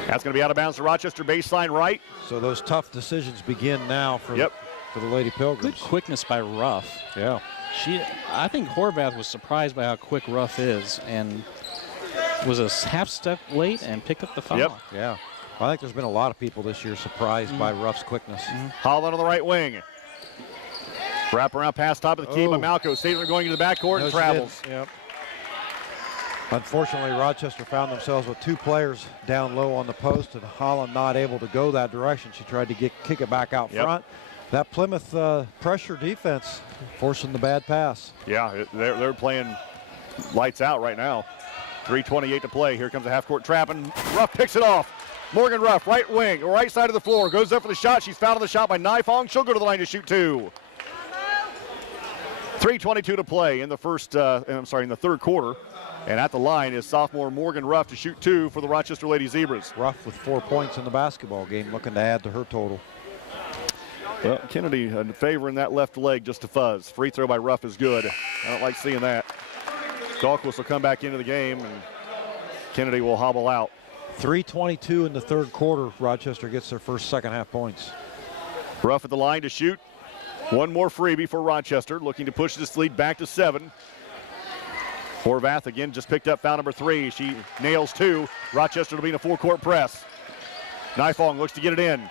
That's going to be out of bounds to Rochester baseline right. So those tough decisions begin now for the Lady Pilgrims. Good quickness by Ruff. Yeah. I think Horvath was surprised by how quick Ruff is and was a half step late and picked up the foul. Yep. Yeah. I think there's been a lot of people this year surprised by Ruff's quickness. Holland on the right wing. Wrap around pass top of the key by Malco. Saver going into the backcourt and travels. Yep. Unfortunately, Rochester found themselves with 2 players down low on the post, and Holland not able to go that direction. She tried to kick it back out front. That Plymouth pressure defense forcing the bad pass. Yeah, they're playing lights out right now. 3:28 to play. Here comes a half-court trap, and Ruff picks it off. Morgan Ruff, right wing, right side of the floor, goes up for the shot. She's fouled on the shot by Nifong. She'll go to the line to shoot 2. 3:22 to play in the in the third quarter. And at the line is sophomore Morgan Ruff to shoot 2 for the Rochester Lady Zebras. Ruff with 4 points in the basketball game, looking to add to her total. Well, Kennedy favoring that left leg just a fuzz. Free throw by Ruff is good. I don't like seeing that. Dahlquist will come back into the game, and Kennedy will hobble out. 3:22 in the third quarter. Rochester gets their first second half points. Ruff at the line to shoot. One more freebie for Rochester, looking to push this lead back to 7. Horvath again just picked up foul number 3. She nails 2. Rochester will be in a full-court press. Nifong looks to get it in.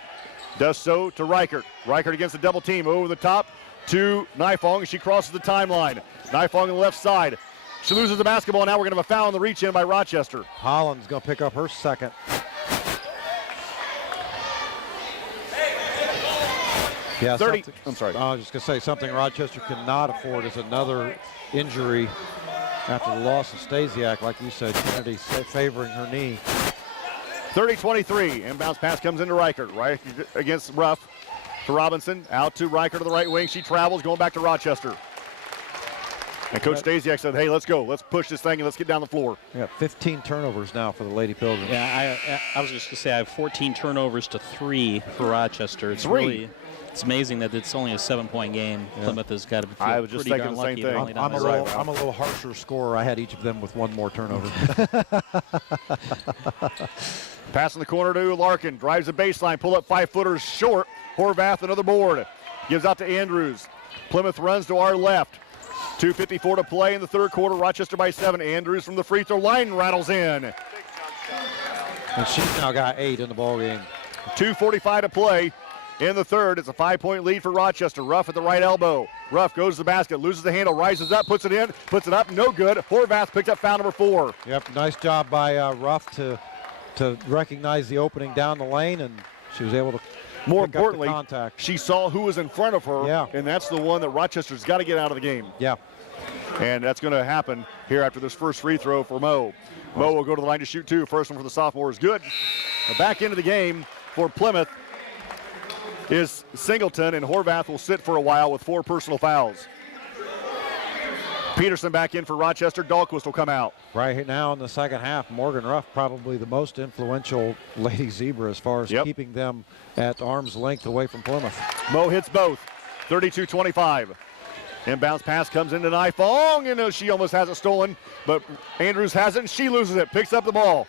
Does so to Reichert. Reichert against the double team. Over the top to Nifong. She crosses the timeline. Nifong on the left side. She loses the basketball. Now we're going to have a foul on the reach in by Rochester. Holland's going to pick up her second. Yeah, 30. I'm sorry. I was just going to say something Rochester cannot afford is another injury after the loss of Stasiak. Like you said, Kennedy favoring her knee. 30-23. Inbounds pass comes into Reichert. Right against Ruff to Robinson. Out to Reichert to the right wing. She travels going back to Rochester. And Coach Stasiak said, hey, let's go. Let's push this thing and let's get down the floor. Yeah, 15 turnovers now for the Lady Pilgrims. Yeah, I was just going to say I have 14 turnovers to 3 for Rochester. It's 3. really, it's amazing that it's only a 7-point game. Yeah. Plymouth has got to be I was just pretty thinking darn the lucky. same thing. I'm a little harsher scorer. I had each of them with 1 more turnover. Pass in the corner to Larkin. Drives the baseline. Pull up 5-footers short. Horvath another board. Gives out to Andrews. Plymouth runs to our left. 2:54 to play in the third quarter. Rochester by 7. Andrews from the free throw line rattles in. And she's now got 8 in the ball game. 2:45 to play in the third. It's a 5-point lead for Rochester. Ruff at the right elbow. Ruff goes to the basket, loses the handle, rises up, puts it in, puts it up, no good. Horvath picked up foul number 4. Yep, nice job by Ruff to recognize the opening down the lane, and she was able to More pick up the importantly, contact. she saw who was in front of her, Yeah. and that's the one that Rochester's got to get out of the game. Yeah. And that's going to happen here after this first free throw for Mo. Mo will go to the line to shoot 2. First one for the sophomore is good. Back into the game for Plymouth is Singleton, and Horvath will sit for a while with 4 personal fouls. Peterson back in for Rochester. Dahlquist will come out. Right now in the second half, Morgan Ruff probably the most influential Lady Zebra as far as keeping them at arm's length away from Plymouth. Mo hits both. 32-25. Inbounds pass comes into Nifong, and she almost has it stolen, but Andrews has it, and she loses it. Picks up the ball.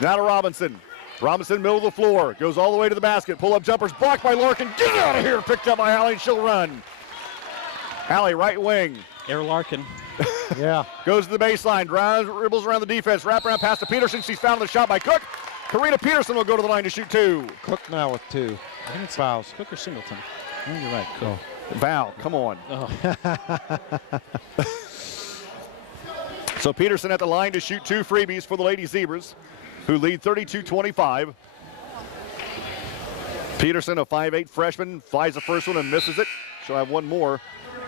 Now to Robinson. Robinson, middle of the floor, goes all the way to the basket. Pull-up jumpers blocked by Larkin. Get out of here! Picked up by Allie, and she'll run. Allie, right wing. Air Larkin. Yeah. Goes to the baseline, dribbles around the defense, wraparound pass to Peterson. She's fouled on the shot by Cook. Karina Peterson will go to the line to shoot 2. Cook now with 2 I think it's fouls. Cook or Singleton. Oh, you're right, Cook. Foul, come on. Oh. So Peterson at the line to shoot 2 freebies for the Lady Zebras, who lead 32-25. Peterson, a 5'8 freshman, flies the first one and misses it. She'll have 1 more.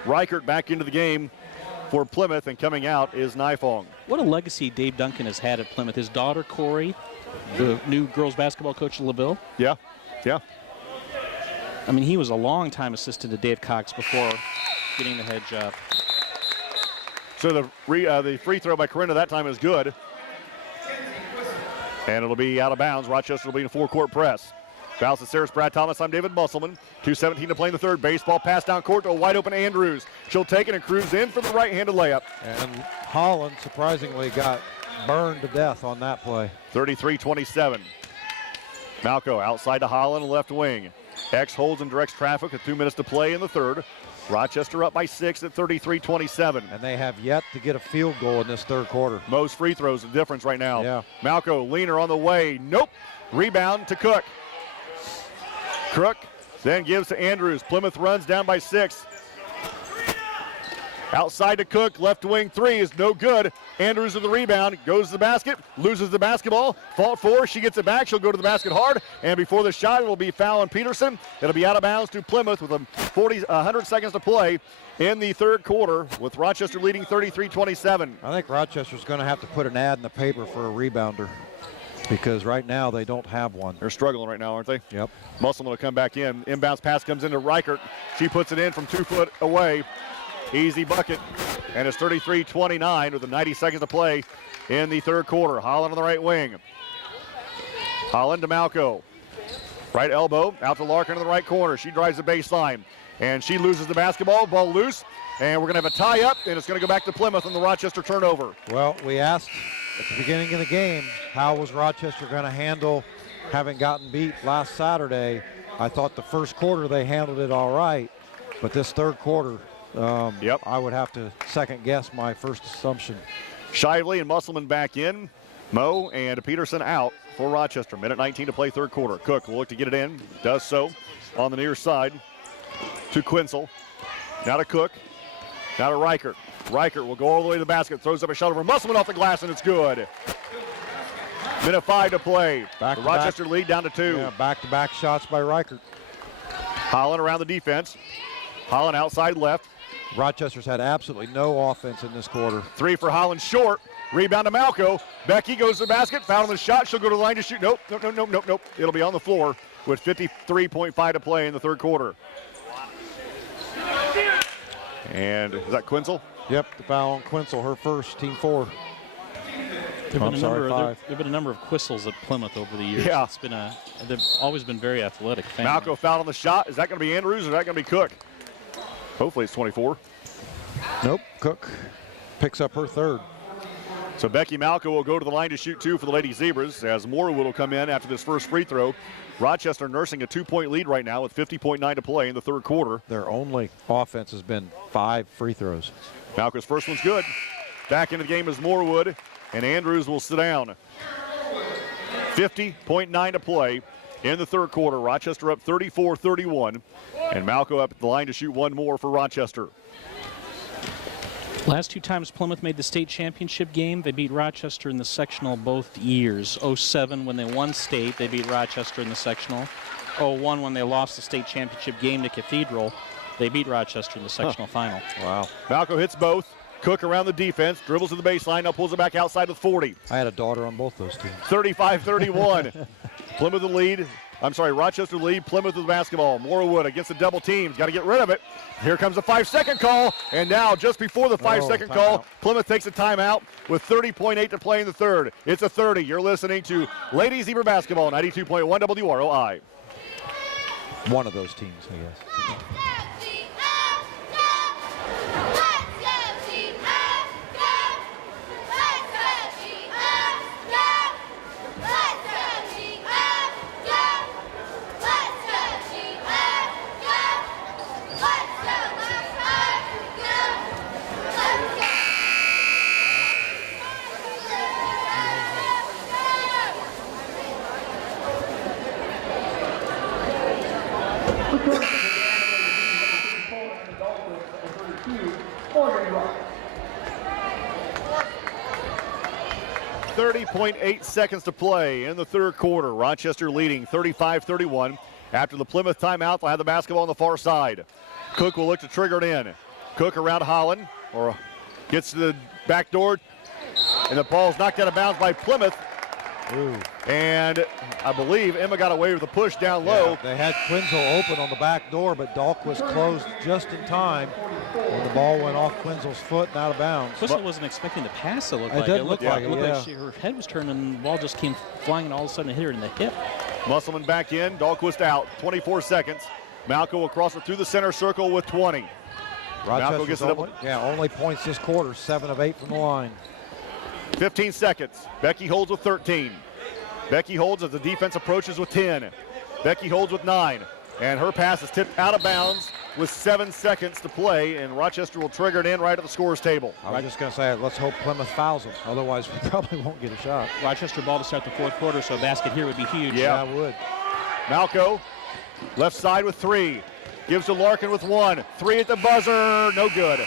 Reichert back into the game for Plymouth, and coming out is Nifong. What a legacy Dave Duncan has had at Plymouth. His daughter, Corey, the new girls basketball coach at LaVille. Yeah. I mean, he was a long-time assistant to Dave Cox before getting the head job. So the free throw by Corinna that time is good. And it'll be out of bounds. Rochester will be in a 4-court press. Fouls to Sarah Brad Thomas. I'm David Musselman. 2:17 to play in the third. Baseball pass down court to a wide open Andrews. She'll take it and cruise in for the right-handed layup. And Holland surprisingly got burned to death on that play. 33-27. Malco outside to Holland, left wing. X holds and directs traffic with 2 minutes to play in the third. Rochester up by 6 at 33-27. And they have yet to get a field goal in this third quarter. Most free throws the difference right now. Yeah. Malco, leaner on the way. Nope. Rebound to Cook. Crook then gives to Andrews. Plymouth runs down by 6. Outside to Cook, left wing three is no good. Andrews with the rebound, goes to the basket, loses the basketball. Fault for, she gets it back, she'll go to the basket hard, and before the shot, it'll be foul on Peterson. It'll be out of bounds to Plymouth with 100 seconds to play in the third quarter, with Rochester leading 33-27. I think Rochester's going to have to put an ad in the paper for a rebounder, because right now they don't have one. They're struggling right now, aren't they? Yep. Musselman will come back in. Inbounds pass comes into Reichert. She puts it in from 2 foot away. Easy bucket, and it's 33-29 with 90 seconds to play in the third quarter. Holland on the right wing. Holland to Malco. Right elbow, out to Larkin in the right corner. She drives the baseline, and she loses the basketball. Ball loose, and we're going to have a tie-up, and it's going to go back to Plymouth on the Rochester turnover. Well, we asked at the beginning of the game, how was Rochester going to handle having gotten beat last Saturday? I thought the first quarter they handled it all right, but this third quarter, I would have to second guess my first assumption. Shively and Musselman back in. Moe and Peterson out for Rochester. Minute 19 to play third quarter. Cook will look to get it in. Does so on the near side to Quinzel. Now to Cook. Now to Reichert. Reichert will go all the way to the basket. Throws up a shot over Musselman off the glass, and it's good. Minute 5 to play. The Rochester lead down to 2. Yeah, back-to-back shots by Reichert. Holland around the defense. Holland outside left. Rochester's had absolutely no offense in this quarter. 3 for Holland short. Rebound to Malco. Becky goes to the basket. Foul on the shot. She'll go to the line to shoot. Nope. It'll be on the floor with 53.5 to play in the third quarter. And is that Quinzel? Yep, the foul on Quinzel, her first, team 4. There have been a number of Quissels at Plymouth over the years. Yeah. They've always been very athletic. Malco fouled on the shot. Is that going to be Andrews or is that going to be Cook? Hopefully it's 24. Nope, Cook picks up her third. So Becky Malco will go to the line to shoot 2 for the Lady Zebras as Morewood will come in after this first free throw. Rochester nursing a 2-point lead right now with 50.9 to play in the third quarter. Their only offense has been 5 free throws. Malco's first one's good. Back into the game is Morewood, and Andrews will sit down. 50.9 to play in the third quarter. Rochester up 34-31, and Malco up at the line to shoot 1 more for Rochester. Last 2 times Plymouth made the state championship game, they beat Rochester in the sectional both years. 07 when they won state, they beat Rochester in the sectional. 01 when they lost the state championship game to Cathedral, they beat Rochester in the sectional final. Wow. Malco hits both. Cook around the defense, dribbles to the baseline, now pulls it back outside with 40. I had a daughter on both those teams. 35-31. Plymouth the lead. Rochester lead. Plymouth with the basketball. Morewood against the double teams. Got to get rid of it. Here comes a 5-second call. And now, just before the 5-second call, Plymouth takes a timeout with 30.8 to play in the third. It's a 30. You're listening to Lady Zebra Basketball, 92.1 WROI. One of those teams, I guess. .8 seconds to play in the third quarter. Rochester leading 35-31. After the Plymouth timeout, they'll have the basketball on the far side. Cook will look to trigger it in. Cook around Holland, or gets to the back door, and the ball's knocked out of bounds by Plymouth. Ooh. And I believe Emma got away with a push down low. Yeah, they had Quinzel open on the back door, but Dahlquist closed just in time when the ball went off Quinzel's foot and out of bounds. Quinzel wasn't expecting to pass, it looked like. It looked like her head was turning and the ball just came flying and all of a sudden hit her in the hip. Musselman back in, Dahlquist out, 24 seconds. Malco will cross it through the center circle with 20. Malco gets it up. Only points this quarter, 7 of 8 from the line. 15 seconds. Becky holds with 13. Becky holds as the defense approaches with 10. Becky holds with 9. And her pass is tipped out of bounds with 7 seconds to play, and Rochester will trigger it in right at the scorer's table. I was just going to say, let's hope Plymouth fouls them. Otherwise, we probably won't get a shot. Rochester ball to start the fourth quarter, so a basket here would be huge. Yeah, it would. Malco, left side with 3. Gives to Larkin with 1. 3 at the buzzer, no good.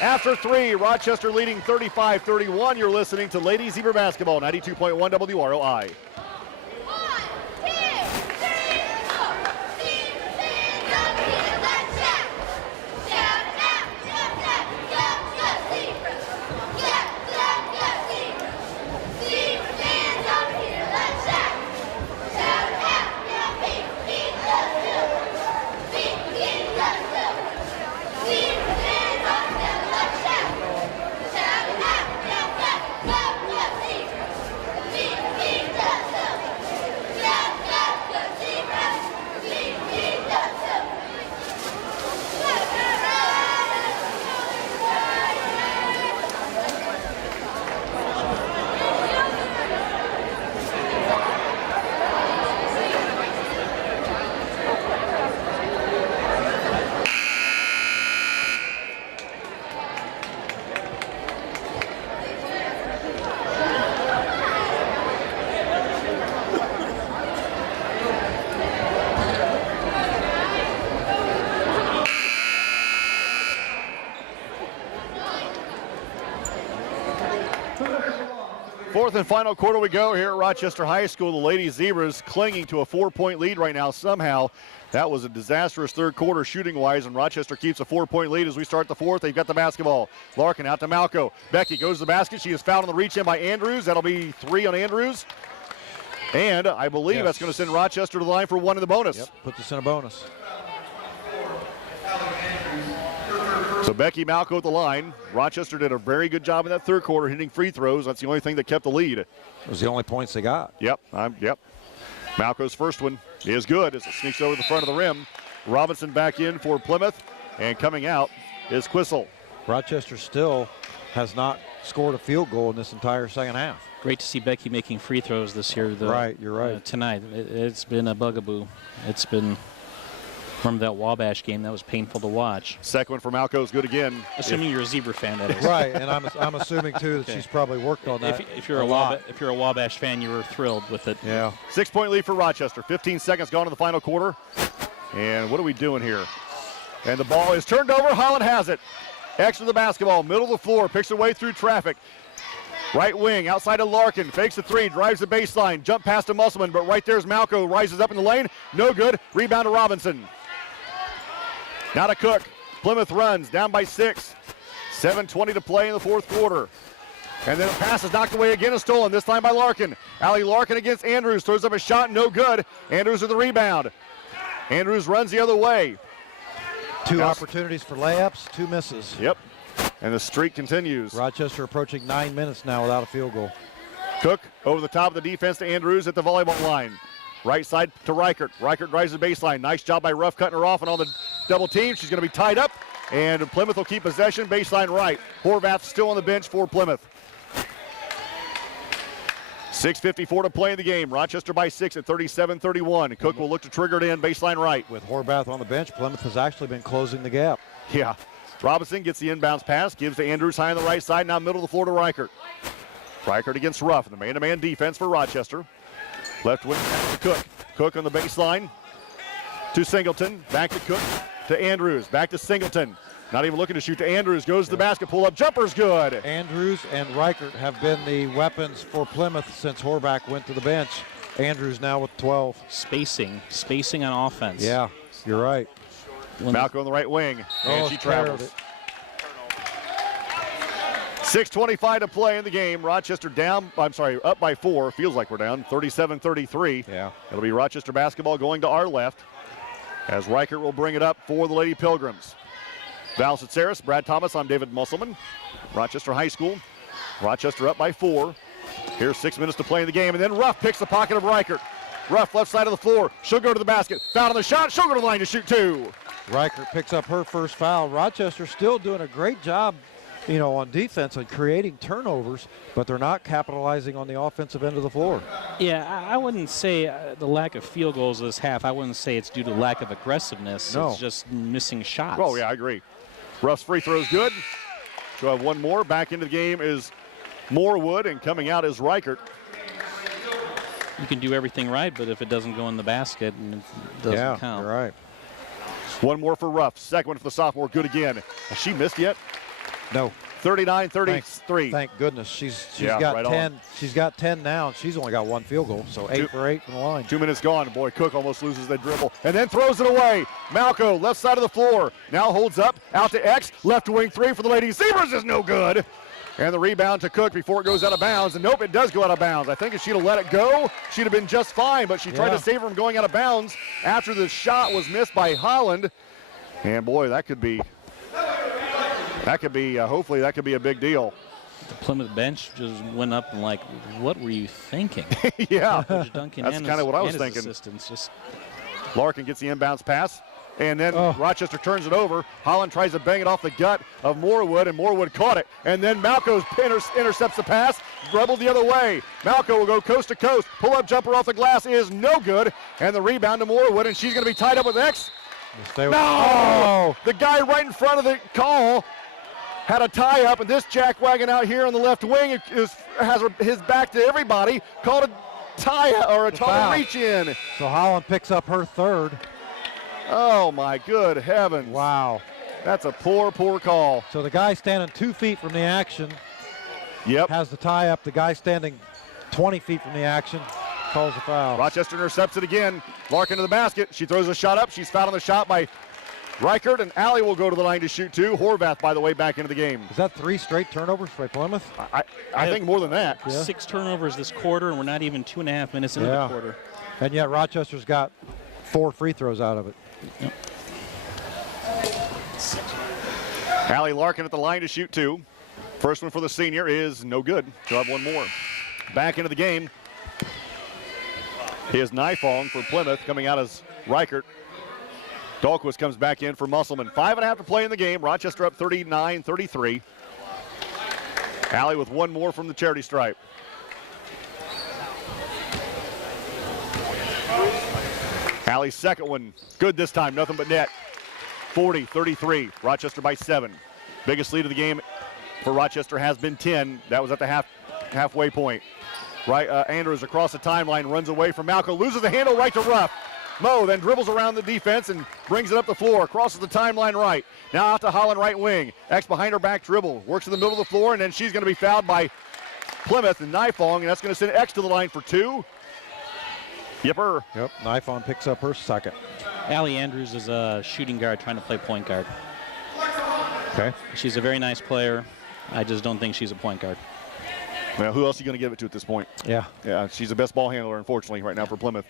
After 3, Rochester leading 35-31. You're listening to Lady Zebra Basketball, 92.1 WROI. Fourth and final quarter we go here at Rochester High School. The Lady Zebras clinging to a 4-point lead right now somehow. That was a disastrous third quarter shooting-wise, and Rochester keeps a 4-point lead as we start the fourth. They've got the basketball. Larkin out to Malco. Becky goes to the basket. She is fouled on the reach in by Andrews. That'll be 3 on Andrews. And I believe that's going to send Rochester to the line for 1 in the bonus. Yep, puts us in a bonus. So Becky Malco at the line. Rochester did a very good job in that third quarter hitting free throws. That's the only thing that kept the lead. It was the only points they got. Yep. Malco's first one is good as it sneaks over the front of the rim. Robinson back in for Plymouth, and coming out is Quissel. Rochester still has not scored a field goal in this entire second half. Great to see Becky making free throws this year. Right, you're right. Tonight, it's been a bugaboo. It's been, remember that Wabash game? That was painful to watch. Second one for Malco is good again. Assuming you're a Zebra fan, that is. Right, and I'm assuming too that she's probably worked on that. If you're a Wabash fan, you were thrilled with it. Yeah. 6-point lead for Rochester. 15 seconds gone in the final quarter. And what are we doing here? And the ball is turned over. Holland has it. Extra the basketball, middle of the floor, picks her way through traffic. Right wing, outside of Larkin, fakes the 3, drives the baseline, jump past to Musselman, but right there's Malco, rises up in the lane, no good, rebound to Robinson. Now to Cook, Plymouth runs, down by 6. 7:20 to play in the fourth quarter. And then a pass is knocked away again and stolen, this time by Larkin. Allie Larkin against Andrews, throws up a shot, no good. Andrews with the rebound. Andrews runs the other way. 2 opportunities for layups, 2 misses. Yep, and the streak continues. Rochester approaching 9 minutes now without a field goal. Cook over the top of the defense to Andrews at the volleyball line. Right side to Reichert. Reichert drives the baseline. Nice job by Ruff cutting her off and on the double team. She's going to be tied up, and Plymouth will keep possession. Baseline right. Horvath still on the bench for Plymouth. 6:54 to play in the game. Rochester by 6 at 37-31. Cook will look to trigger it in baseline right. With Horvath on the bench, Plymouth has actually been closing the gap. Yeah. Robinson gets the inbounds pass, gives to Andrews high on the right side, now middle of the floor to Reichert. Reichert against Ruff, the man-to-man defense for Rochester. Left wing to Cook. Cook on the baseline to Singleton. Back to Cook to Andrews. Back to Singleton. Not even looking to shoot to Andrews. Goes to the basket, pull up, jumper's good. Andrews and Reichert have been the weapons for Plymouth since Horvath went to the bench. Andrews now with 12. Spacing on offense. Yeah, you're right. Malco on the right wing, and she travels. 6:25 to play in the game. Rochester up by 4. Feels like we're down, 37-33. Yeah. It'll be Rochester basketball going to our left as Reichert will bring it up for the Lady Pilgrims. Val Saris, Brad Thomas, I'm David Musselman. Rochester High School. Rochester up by 4. Here's 6 minutes to play in the game, and then Ruff picks the pocket of Reichert. Ruff left side of the floor. She'll go to the basket. Foul on the shot. She'll go to the line to shoot 2. Reichert picks up her first foul. Rochester still doing a great job, on defense and creating turnovers, but they're not capitalizing on the offensive end of the floor. Yeah, I wouldn't say the lack of field goals this half. I wouldn't say it's due to lack of aggressiveness. No. It's just missing shots. Oh, yeah, I agree. Ruff's free throw is good. She'll have one more. Back into the game is Morewood, and coming out is Reichert. You can do everything right, but if it doesn't go in the basket, it doesn't count. You're right. One more for Ruff. Second one for the sophomore, good again. Has she missed yet? No. 39-33. Thank goodness. She's Yeah, got right 10. on. She's got 10 now, and she's only got 1 field goal. So 8 for 8 from the line. 2 minutes gone. Boy, Cook almost loses that dribble and then throws it away. Malco, left side of the floor, now holds up, out to X, left wing 3 for the Lady Zebras is no good. And the rebound to Cook before it goes out of bounds. And nope, it does go out of bounds. I think if she'd have let it go, she'd have been just fine, but she tried to save her from going out of bounds after the shot was missed by Holland. And boy, that could be, hopefully that could be a big deal. The Plymouth bench just went up and like, what were you thinking? Yeah, Coach Duncan that's and kind of what I was his thinking. assistants just Larkin gets the inbounds pass, and then Rochester turns it over. Holland tries to bang it off the gut of Moorwood, and Moorwood caught it. And then Malco intercepts the pass, dribbled the other way. Malco will go coast to coast. Pull-up jumper off the glass is no good. And the rebound to Moorwood, and she's going to be tied up with X. No! The guy right in front of the call had a tie-up, and this jackwagon out here on the left wing has his back to everybody, called a total reach-in. So Holland picks up her 3rd. Oh, my good heavens. Wow. That's a poor call. So the guy standing 2 feet from the action has the tie-up. The guy standing 20 feet from the action calls the foul. Rochester intercepts it again. Larkin to the basket. She throws a shot up. She's fouled on the shot by Reichert, and Allie will go to the line to shoot 2. Horvath, by the way, back into the game. Is that 3 straight turnovers for Plymouth? I think more than that. Yeah. 6 turnovers this quarter, and we're not even 2.5 minutes into the quarter. And yet Rochester's got 4 free throws out of it. Yep. Allie Larkin at the line to shoot 2. First one for the senior is no good. She'll have 1 more. Back into the game is Nifong for Plymouth, coming out as Reichert. Dahlquist comes back in for Musselman. 5.5 to play in the game. Rochester up 39-33. Allie with 1 more from the charity stripe. Allie's second one, good this time, nothing but net. 40-33, Rochester by 7. Biggest lead of the game for Rochester has been 10. That was at the halfway point. Right, Andrews across the timeline, runs away from Malco, loses the handle right to Ruff. Mo then dribbles around the defense and brings it up the floor, crosses the timeline right. Now out to Holland right wing. X behind her back dribble, works in the middle of the floor, and then she's going to be fouled by Plymouth and Nifong, and that's going to send X to the line for 2. Yep, Nifong picks up her 2nd. Allie Andrews is a shooting guard trying to play point guard. Okay. She's a very nice player. I just don't think she's a point guard. Well, who else are you going to give it to at this point? Yeah. Yeah, she's the best ball handler, unfortunately, right now for Plymouth.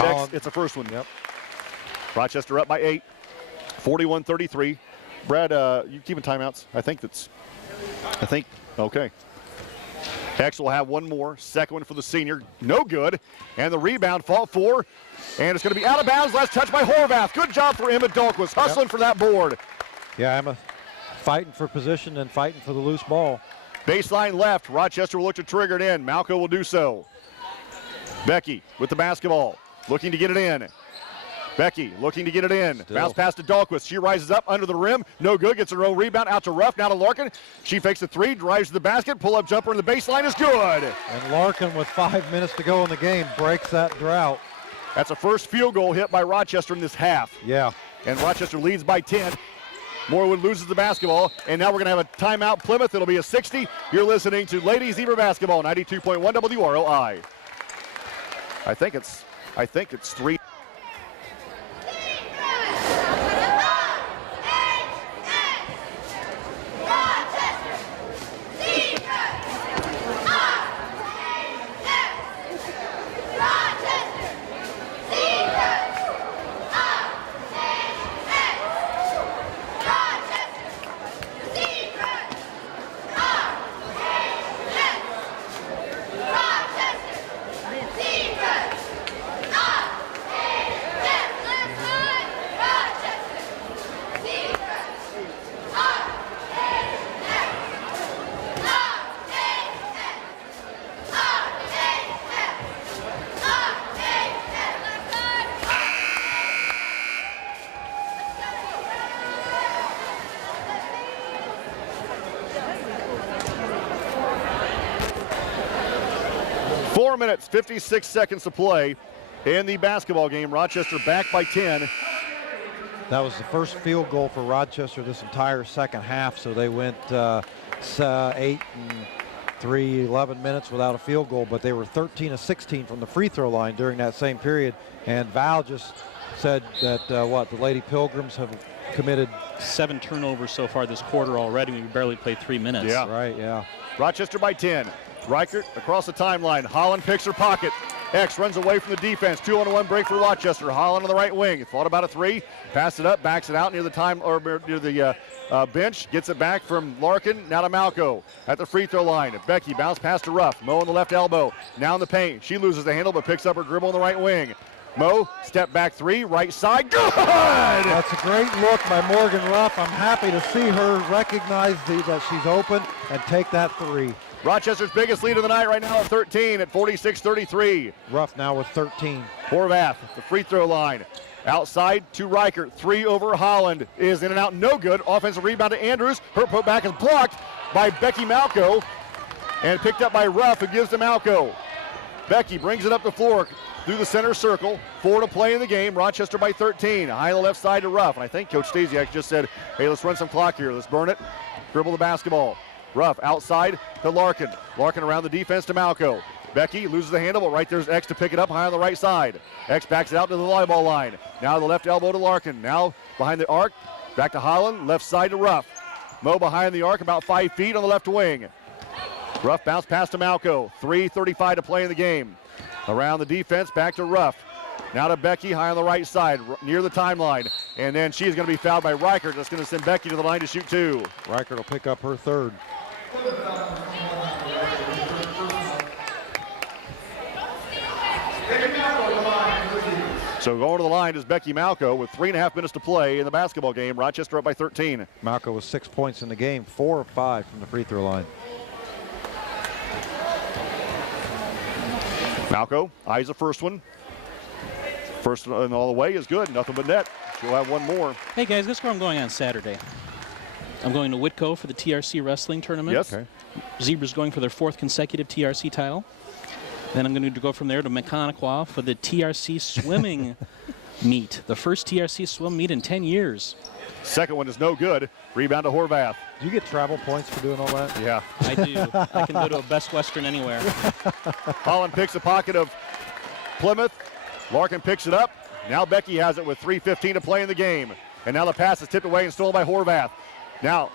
Next, it's the first one. Yep. Rochester up by 8, 41-33. Brad, you keeping timeouts? I think, okay. X will have 1 more. Second one for the senior. No good. And the rebound fought for. And it's going to be out of bounds. Last touch by Horvath. Good job for Emma Dahlquist. Hustling for that board. Yeah, Emma fighting for position and fighting for the loose ball. Baseline left. Rochester will look to trigger it in. Malco will do so. Becky with the basketball. Looking to get it in. Becky looking to get it in. Bounce pass to Dahlquist. She rises up under the rim. No good. Gets her own rebound. Out to Ruff. Now to Larkin. She fakes the 3. Drives to the basket. Pull-up jumper in the baseline is good. And Larkin, with 5 minutes to go in the game, breaks that drought. That's a first field goal hit by Rochester in this half. Yeah. And Rochester leads by 10. Moorwood loses the basketball. And now we're going to have a timeout. Plymouth. It'll be a 60. You're listening to Ladies Zebra Basketball, 92.1 WROI. I think it's 3. Four minutes, 56 seconds to play in the basketball game. Rochester back by 10. That was the first field goal for Rochester this entire second half, so they went 8 and 3, 11 minutes without a field goal, but they were 13 of 16 from the free throw line during that same period. And Val just said that the Lady Pilgrims have committed 7 turnovers so far this quarter already. We barely played 3 minutes. Yeah. Right, yeah. Rochester by 10. Reichert across the timeline. Holland picks her pocket. X runs away from the defense. 2-on-1 break for Rochester. Holland on the right wing. Thought about a 3. Passed it up, backs it out near the bench. Gets it back from Larkin. Now to Malco at the free throw line. Becky bounce past to Ruff. Mo on the left elbow. Now in the paint. She loses the handle but picks up her dribble on the right wing. Mo, step back 3, right side, good! That's a great look by Morgan Ruff. I'm happy to see her recognize that she's open and take that 3. Rochester's biggest lead of the night right now at 13 at 46-33. Ruff now with 13. Horvath, the free throw line. Outside to Reichert, 3 over Holland. Is in and out, no good. Offensive rebound to Andrews. Her putback is blocked by Becky Malco and picked up by Ruff, who gives to Malco. Becky brings it up the floor through the center circle. 4 to play in the game. Rochester by 13. High on the left side to Ruff. And I think Coach Stasiak just said, hey, let's run some clock here. Let's burn it. Dribble the basketball. Ruff outside to Larkin. Larkin around the defense to Malco. Becky loses the handle, but right there's X to pick it up high on the right side. X backs it out to the volleyball line. Now the left elbow to Larkin. Now behind the arc. Back to Holland. Left side to Ruff. Mo behind the arc, about 5 feet on the left wing. Ruff bounce pass to Malco. 3:35 to play in the game. Around the defense, back to Ruff. Now to Becky, high on the right side, near the timeline. And then she's going to be fouled by Reichert. That's going to send Becky to the line to shoot 2. Reichert will pick up her 3rd. So going to the line is Becky Malco with 3.5 minutes to play in the basketball game. Rochester up by 13. Malco with 6 points in the game, 4 of 5 from the free throw line. Malco eyes the first one. First and all the way is good. Nothing but net. She'll have one more. Hey, guys, guess where I'm going on Saturday? I'm going to Whitco for the TRC wrestling tournament. Yes. Okay. Zebras going for their 4th consecutive TRC title. Then I'm going to go from there to Mechaniqua for the TRC swimming meet. The first TRC swim meet in 10 years. Second one is no good. Rebound to Horvath. Do you get travel points for doing all that? Yeah. I do. I can go to a Best Western anywhere. Holland picks a pocket of Plymouth. Larkin picks it up. Now Becky has it with 3:15 to play in the game. And now the pass is tipped away and stolen by Horvath. Now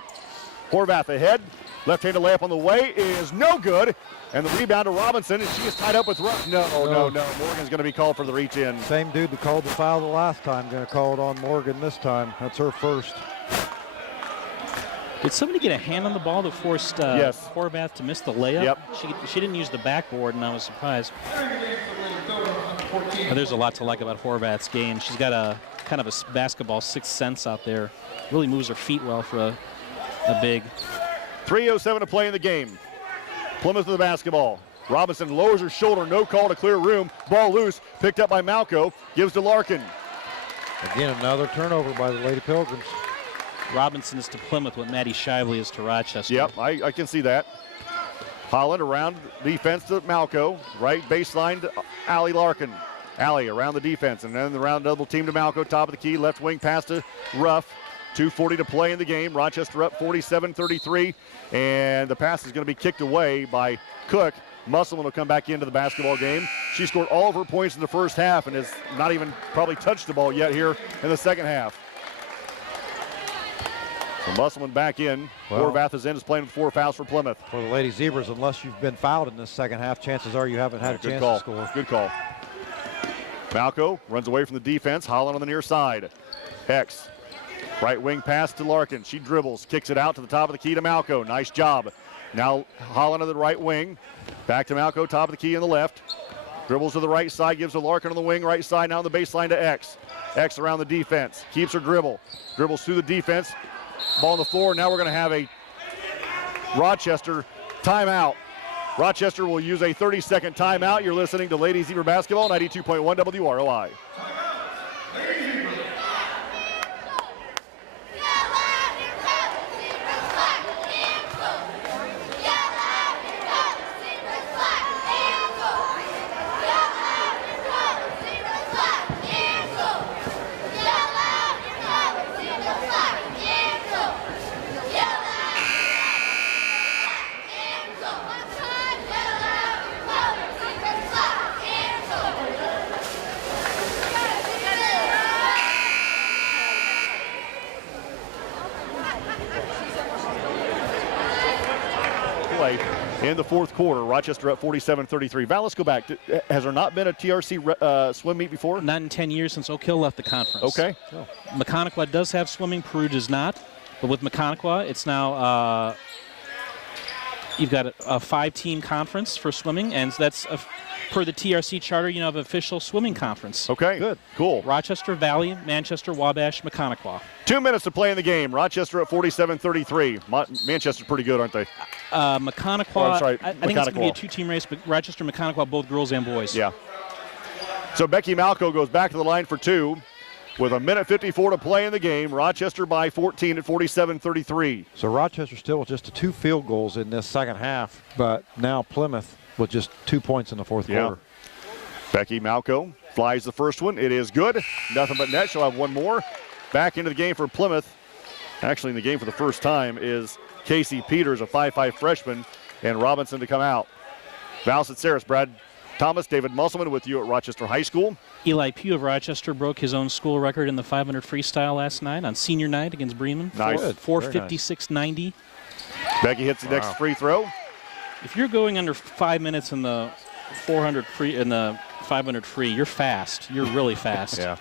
Horvath ahead. Left-handed layup on the way is no good. And the rebound to Robinson, and she is tied up with Ruff. No. Morgan's going to be called for the reach-in. Same dude that called the foul the last time, going to call it on Morgan this time. That's her first. Did somebody get a hand on the ball that forced Yes. Horvath to miss the layup? Yep. She didn't use the backboard, and I was surprised. There's a lot to like about Horvath's game. She's got a kind of a basketball sixth sense out there. Really moves her feet well for a big. 3:07 to play in the game. Plymouth with the basketball. Robinson lowers her shoulder, no call to clear room. Ball loose, picked up by Malco, gives to Larkin. Again, another turnover by the Lady Pilgrims. Robinson is to Plymouth what Maddie Shively is to Rochester. Yep, I can see that. Holland around defense to Malco. Right baseline to Allie Larkin. Allie around the defense, and then around double team to Malco. Top of the key, left wing pass to Ruff. 2:40 to play in the game. Rochester up 47-33, and the pass is going to be kicked away by Cook. Musselman will come back into the basketball game. She scored all of her points in the first half and has not even probably touched the ball yet here in the second half. So Musselman back in. Well, Horvath is playing with 4 fouls for Plymouth. For the Lady Zebras, unless you've been fouled in this second half, chances are you haven't had a chance to score. Good call. Malco runs away from the defense. Holland on the near side. Hex. Right wing pass to Larkin. She dribbles, kicks it out to the top of the key to Malco. Nice job. Now Holland on the right wing. Back to Malco, top of the key on the left. Dribbles to the right side, gives to Larkin on the wing, right side, now on the baseline to X. X around the defense, keeps her dribble. Dribbles through the defense. Ball on the floor. Now we're going to have a Rochester timeout. Rochester will use a 30-second timeout. You're listening to Lady Zebra Basketball, 92.1 WROI. play in the fourth quarter. Rochester up 47-33. Val, let's go back. Has there not been a TRC swim meet before? Not in 10 years since Oak Hill left the conference. Okay. Mechaniqua does have swimming. Peru does not. But with Mechaniqua, it's now you've got a 5-team conference for swimming, and that's per the TRC charter, you know, have an official swimming conference. Okay, good, cool. Rochester, Valley, Manchester, Wabash, Mechaniqua. 2 minutes to play in the game. Rochester at 47-33. Manchester's pretty good, aren't they? Mechaniqua, I'm sorry, I think it's going to be a 2-team race, but Rochester, Mechaniqua, both girls and boys. Yeah. So Becky Malco goes back to the line for 2. With 1:54 to play in the game, Rochester by 14 at 47-33. So Rochester still with just 2 field goals in this second half, but now Plymouth with just 2 points in the fourth quarter. Becky Malco flies the first one. It is good. Nothing but net. She'll have one more. Back into the game for Plymouth. Actually in the game for the first time is Casey Peters, a 5'5 freshman, and Robinson to come out. Val Saris, Brad Thomas, David Musselman with you at Rochester High School. Eli Pugh of Rochester broke his own school record in the 500 freestyle last night on senior night against Bremen. Nice. 4:56.90. Becky hits the next free throw. If you're going under 5 minutes in the 400 free in the 500 free, you're fast. You're really fast. Yeah.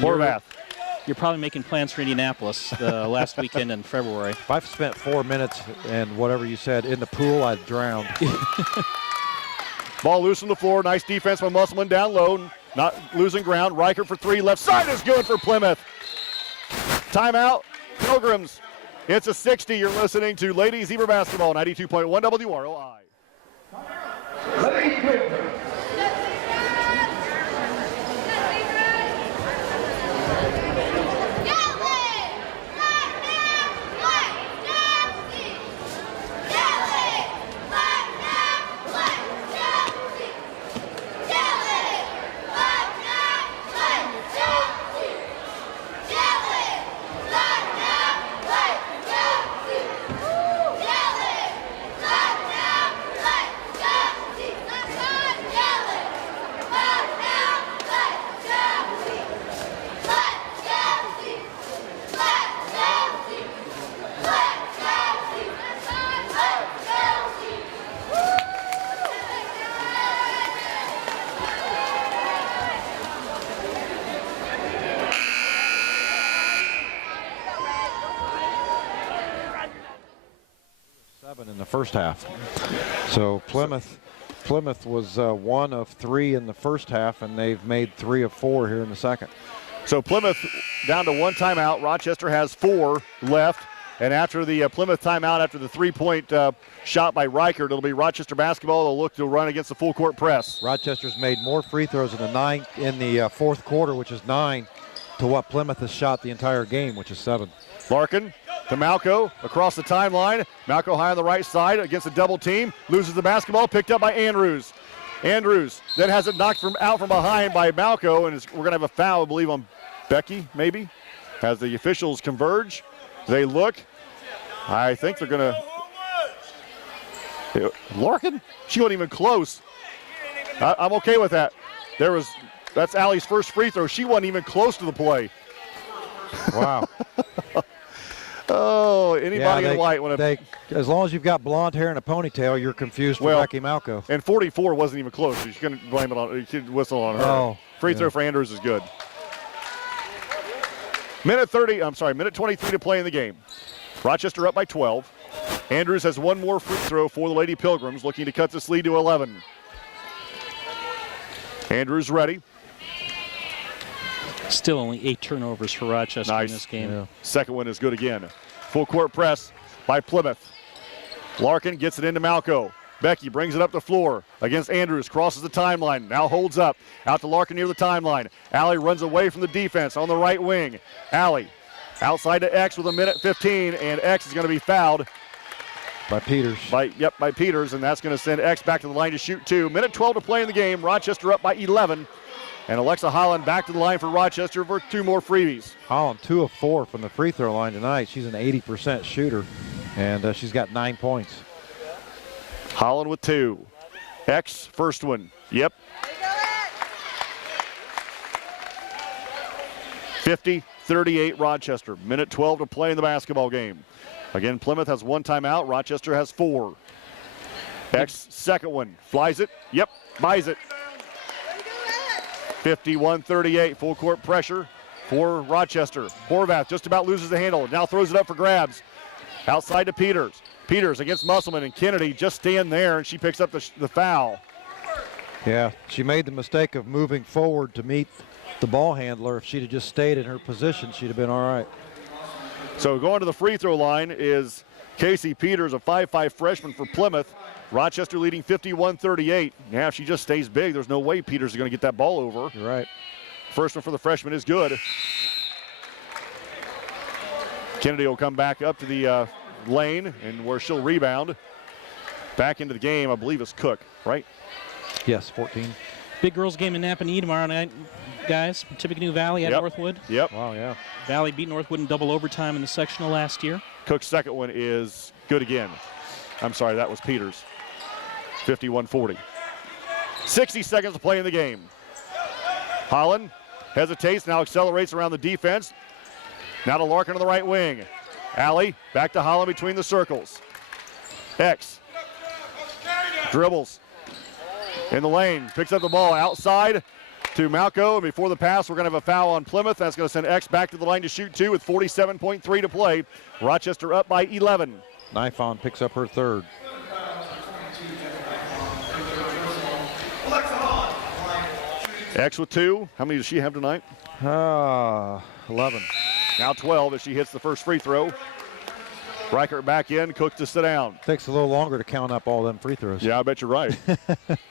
More math. You're probably making plans for Indianapolis last weekend in February. If I've spent 4 minutes and whateve you said in the pool, I'd drowned. Ball loose on the floor. Nice defense by Musselman down low. Not losing ground. Riker for 3. Left side is good for Plymouth. Timeout. Pilgrims. It's a 60. You're listening to Ladies Zebra Basketball, 92.1 WROI. Ladies Pilgrims. In the first half. So Plymouth was 1 of 3 in the first half, and they've made 3 of 4 here in the second. So Plymouth down to 1 timeout. Rochester has 4 left. And after the Plymouth timeout, after the 3-point shot by Reichert, it'll be Rochester basketball. They'll look to run against the full court press. Rochester's made more free throws in the fourth quarter, which is 9, to what Plymouth has shot the entire game, which is 7. Larkin to Malco across the timeline. Malco high on the right side against a double team. Loses the basketball, picked up by Andrews. Andrews then has it knocked out from behind by Malco, and we're going to have a foul, I believe, on Becky, maybe, as the officials converge. They look. I think they're going to. Larkin? She wasn't even close. I'm okay with that. That's Allie's first free throw. She wasn't even close to the play. Wow. Oh, anybody in white want to. As long as you've got blonde hair and a ponytail, you're confused for Becky Malco. And 44 wasn't even close. You couldn't blame it on. You could whistle on her. Oh, free throw for Andrews is good. Minute 23 to play in the game. Rochester up by 12. Andrews has one more free throw for the Lady Pilgrims, looking to cut this lead to 11. Andrews ready. Still only 8 turnovers for Rochester in this game. Yeah. Second one is good again. Full court press by Plymouth. Larkin gets it into Malco. Becky brings it up the floor against Andrews, crosses the timeline, now holds up. Out to Larkin near the timeline. Allie runs away from the defense on the right wing. Allie outside to X with 1:15, and X is going to be fouled. By Peters. By Peters, and that's going to send X back to the line to shoot 2. Minute 12 to play in the game. Rochester up by 11. And Alexa Holland back to the line for Rochester for 2 more freebies. Holland 2 of 4 from the free throw line tonight. She's an 80% shooter, and she's got 9 points. Holland with 2. X, first one. Yep. 50-38 Rochester. Minute 12 to play in the basketball game. Again, Plymouth has 1 timeout. Rochester has 4. X, second one, flies it, yep, buys it. 51-38, full court pressure for Rochester. Horvath just about loses the handle, now throws it up for grabs. Outside to Peters. Peters against Musselman, and Kennedy just stand there, and she picks up the foul. Yeah, she made the mistake of moving forward to meet the ball handler. If she'd have just stayed in her position, she'd have been all right. So going to the free throw line is Casey Peters, a 5'5" freshman for Plymouth. Rochester leading 51-38. Yeah, if she just stays big, there's no way Peters is going to get that ball over. You're right. First one for the freshman is good. Kennedy will come back up to the lane, and where she'll rebound. Back into the game, I believe it's Cook, right? Yes, 14. Big girls game in Napanee tomorrow night, guys. Tippecanoe Valley at Northwood. Yep. Wow, yeah. Valley beat Northwood in double overtime in the sectional last year. Cook's second one is good again. I'm sorry, that was Peters. 51-40. 60 seconds to play in the game. Holland hesitates, now accelerates around the defense. Now to Larkin on the right wing. Alley, back to Holland between the circles. X dribbles in the lane, picks up the ball outside to Malco, and before the pass, we're going to have a foul on Plymouth. That's going to send X back to the line to shoot two with 47.3 to play. Rochester up by 11. Nifon picks up her third. X with two. How many does she have tonight? 11. Now 12 as she hits the first free throw. Reichert back in, Cook to sit down. Takes a little longer to count up all them free throws. Yeah, I bet you're right.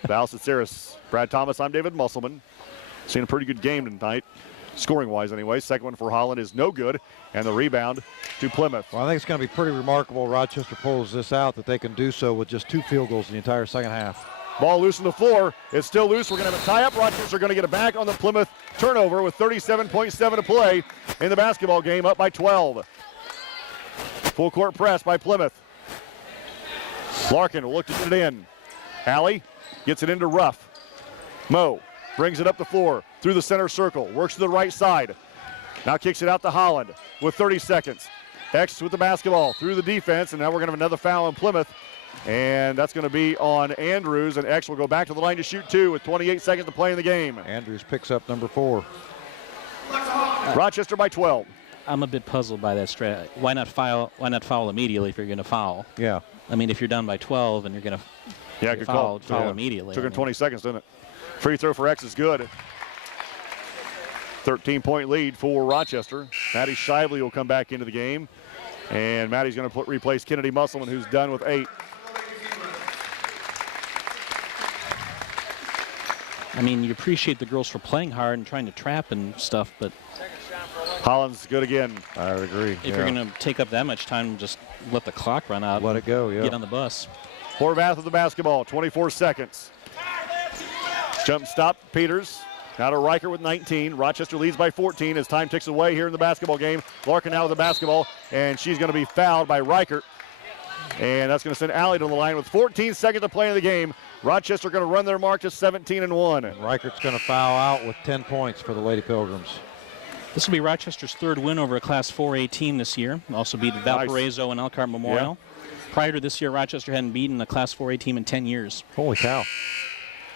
Val Saris, Brad Thomas, I'm David Musselman. Seen a pretty good game tonight, scoring-wise anyway. Second one for Holland is no good, and the rebound to Plymouth. Well, I think it's going to be pretty remarkable. Rochester pulls this out, that they can do so with just 2 field goals in the entire second half. Ball loose on the floor. It's still loose. We're going to have a tie-up. Rochester going to get it back on the Plymouth turnover with 37.7 to play in the basketball game, up by 12. Full court press by Plymouth. Larkin will look to get it in. Alley gets it into Ruff. Moe brings it up the floor through the center circle. Works to the right side. Now kicks it out to Holland with 30 seconds. X with the basketball through the defense, and now we're going to have another foul on Plymouth. And that's going to be on Andrews, and X will go back to the line to shoot two with 28 seconds to play in the game. Andrews picks up number 4. Rochester by 12. I'm a bit puzzled by that strat. Why not foul immediately if you're going to foul? Yeah. I mean, if you're down by 12 and you're going to Good foul call. immediately. Took him 20 seconds, didn't it? Free throw for X is good. 13-point lead for Rochester. Maddie Shively will come back into the game. And Maddie's going to replace Kennedy Musselman, who's done with 8. I mean, you appreciate the girls for playing hard and trying to trap and stuff, but Holland's good again. I would agree. if you're going to take up that much time, just let the clock run out. Let it go, yeah. Get on the bus. Horvath with the basketball, 24 seconds. Jump stop, Peters. Now to Riker with 19. Rochester leads by 14 as time ticks away here in the basketball game. Larkin now with the basketball, and she's going to be fouled by Riker. And that's going to send Alley to the line with 14 seconds to play in the game. Rochester going to run their mark to 17-1. Reichert's going to foul out with 10 points for the Lady Pilgrims. This will be Rochester's third win over a Class 4A team this year. Also beat Valparaiso and Elkhart Memorial. Yeah. Prior to this year, Rochester hadn't beaten a Class 4A team in 10 years. Holy cow.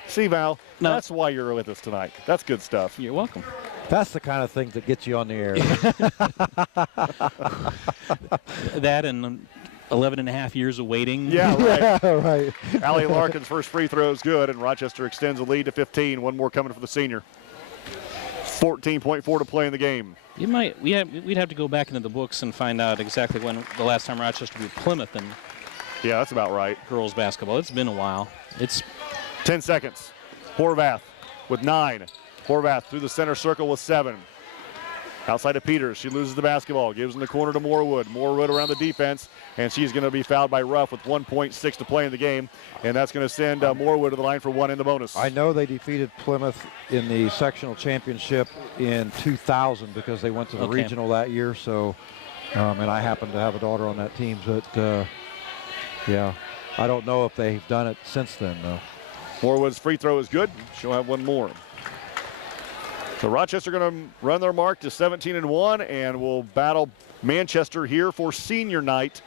See, Val, No. that's why you're with us tonight. That's good stuff. You're welcome. That's the kind of thing that gets you on the air. That and 11 and a half years of waiting. Yeah, right. Yeah, right. Allie Larkin's first free throw is good, and Rochester extends the lead to 15. One more coming for the senior. 14.4 to play in the game. We'd have to go back into the books and find out exactly when the last time Rochester beat Plymouth in Yeah, that's about right. girls basketball. It's been a while. It's 10 seconds. Horvath with 9. Horvath through the center circle with 7. Outside of Peters, she loses the basketball, gives in the corner to Moorwood. Moorwood around the defense, and she's going to be fouled by Ruff with 1.6 to play in the game, and that's going to send Moorwood to the line for 1 in the bonus. I know they defeated Plymouth in the sectional championship in 2000 because they went to the regional that year. So, and I happen to have a daughter on that team, but yeah, I don't know if they've done it since then though. Moorwood's free throw is good. She'll have one more. So Rochester going to run their mark to 17-1, and will battle Manchester here for senior night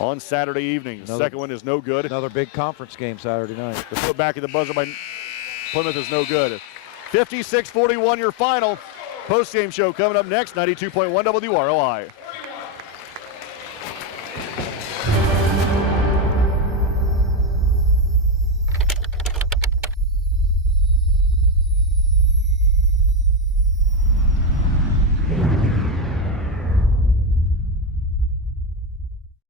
on Saturday evening. The second one is no good. Another big conference game Saturday night. The put back at the buzzer by Plymouth is no good. 56-41 your final. Post-game show coming up next, 92.1 WROI.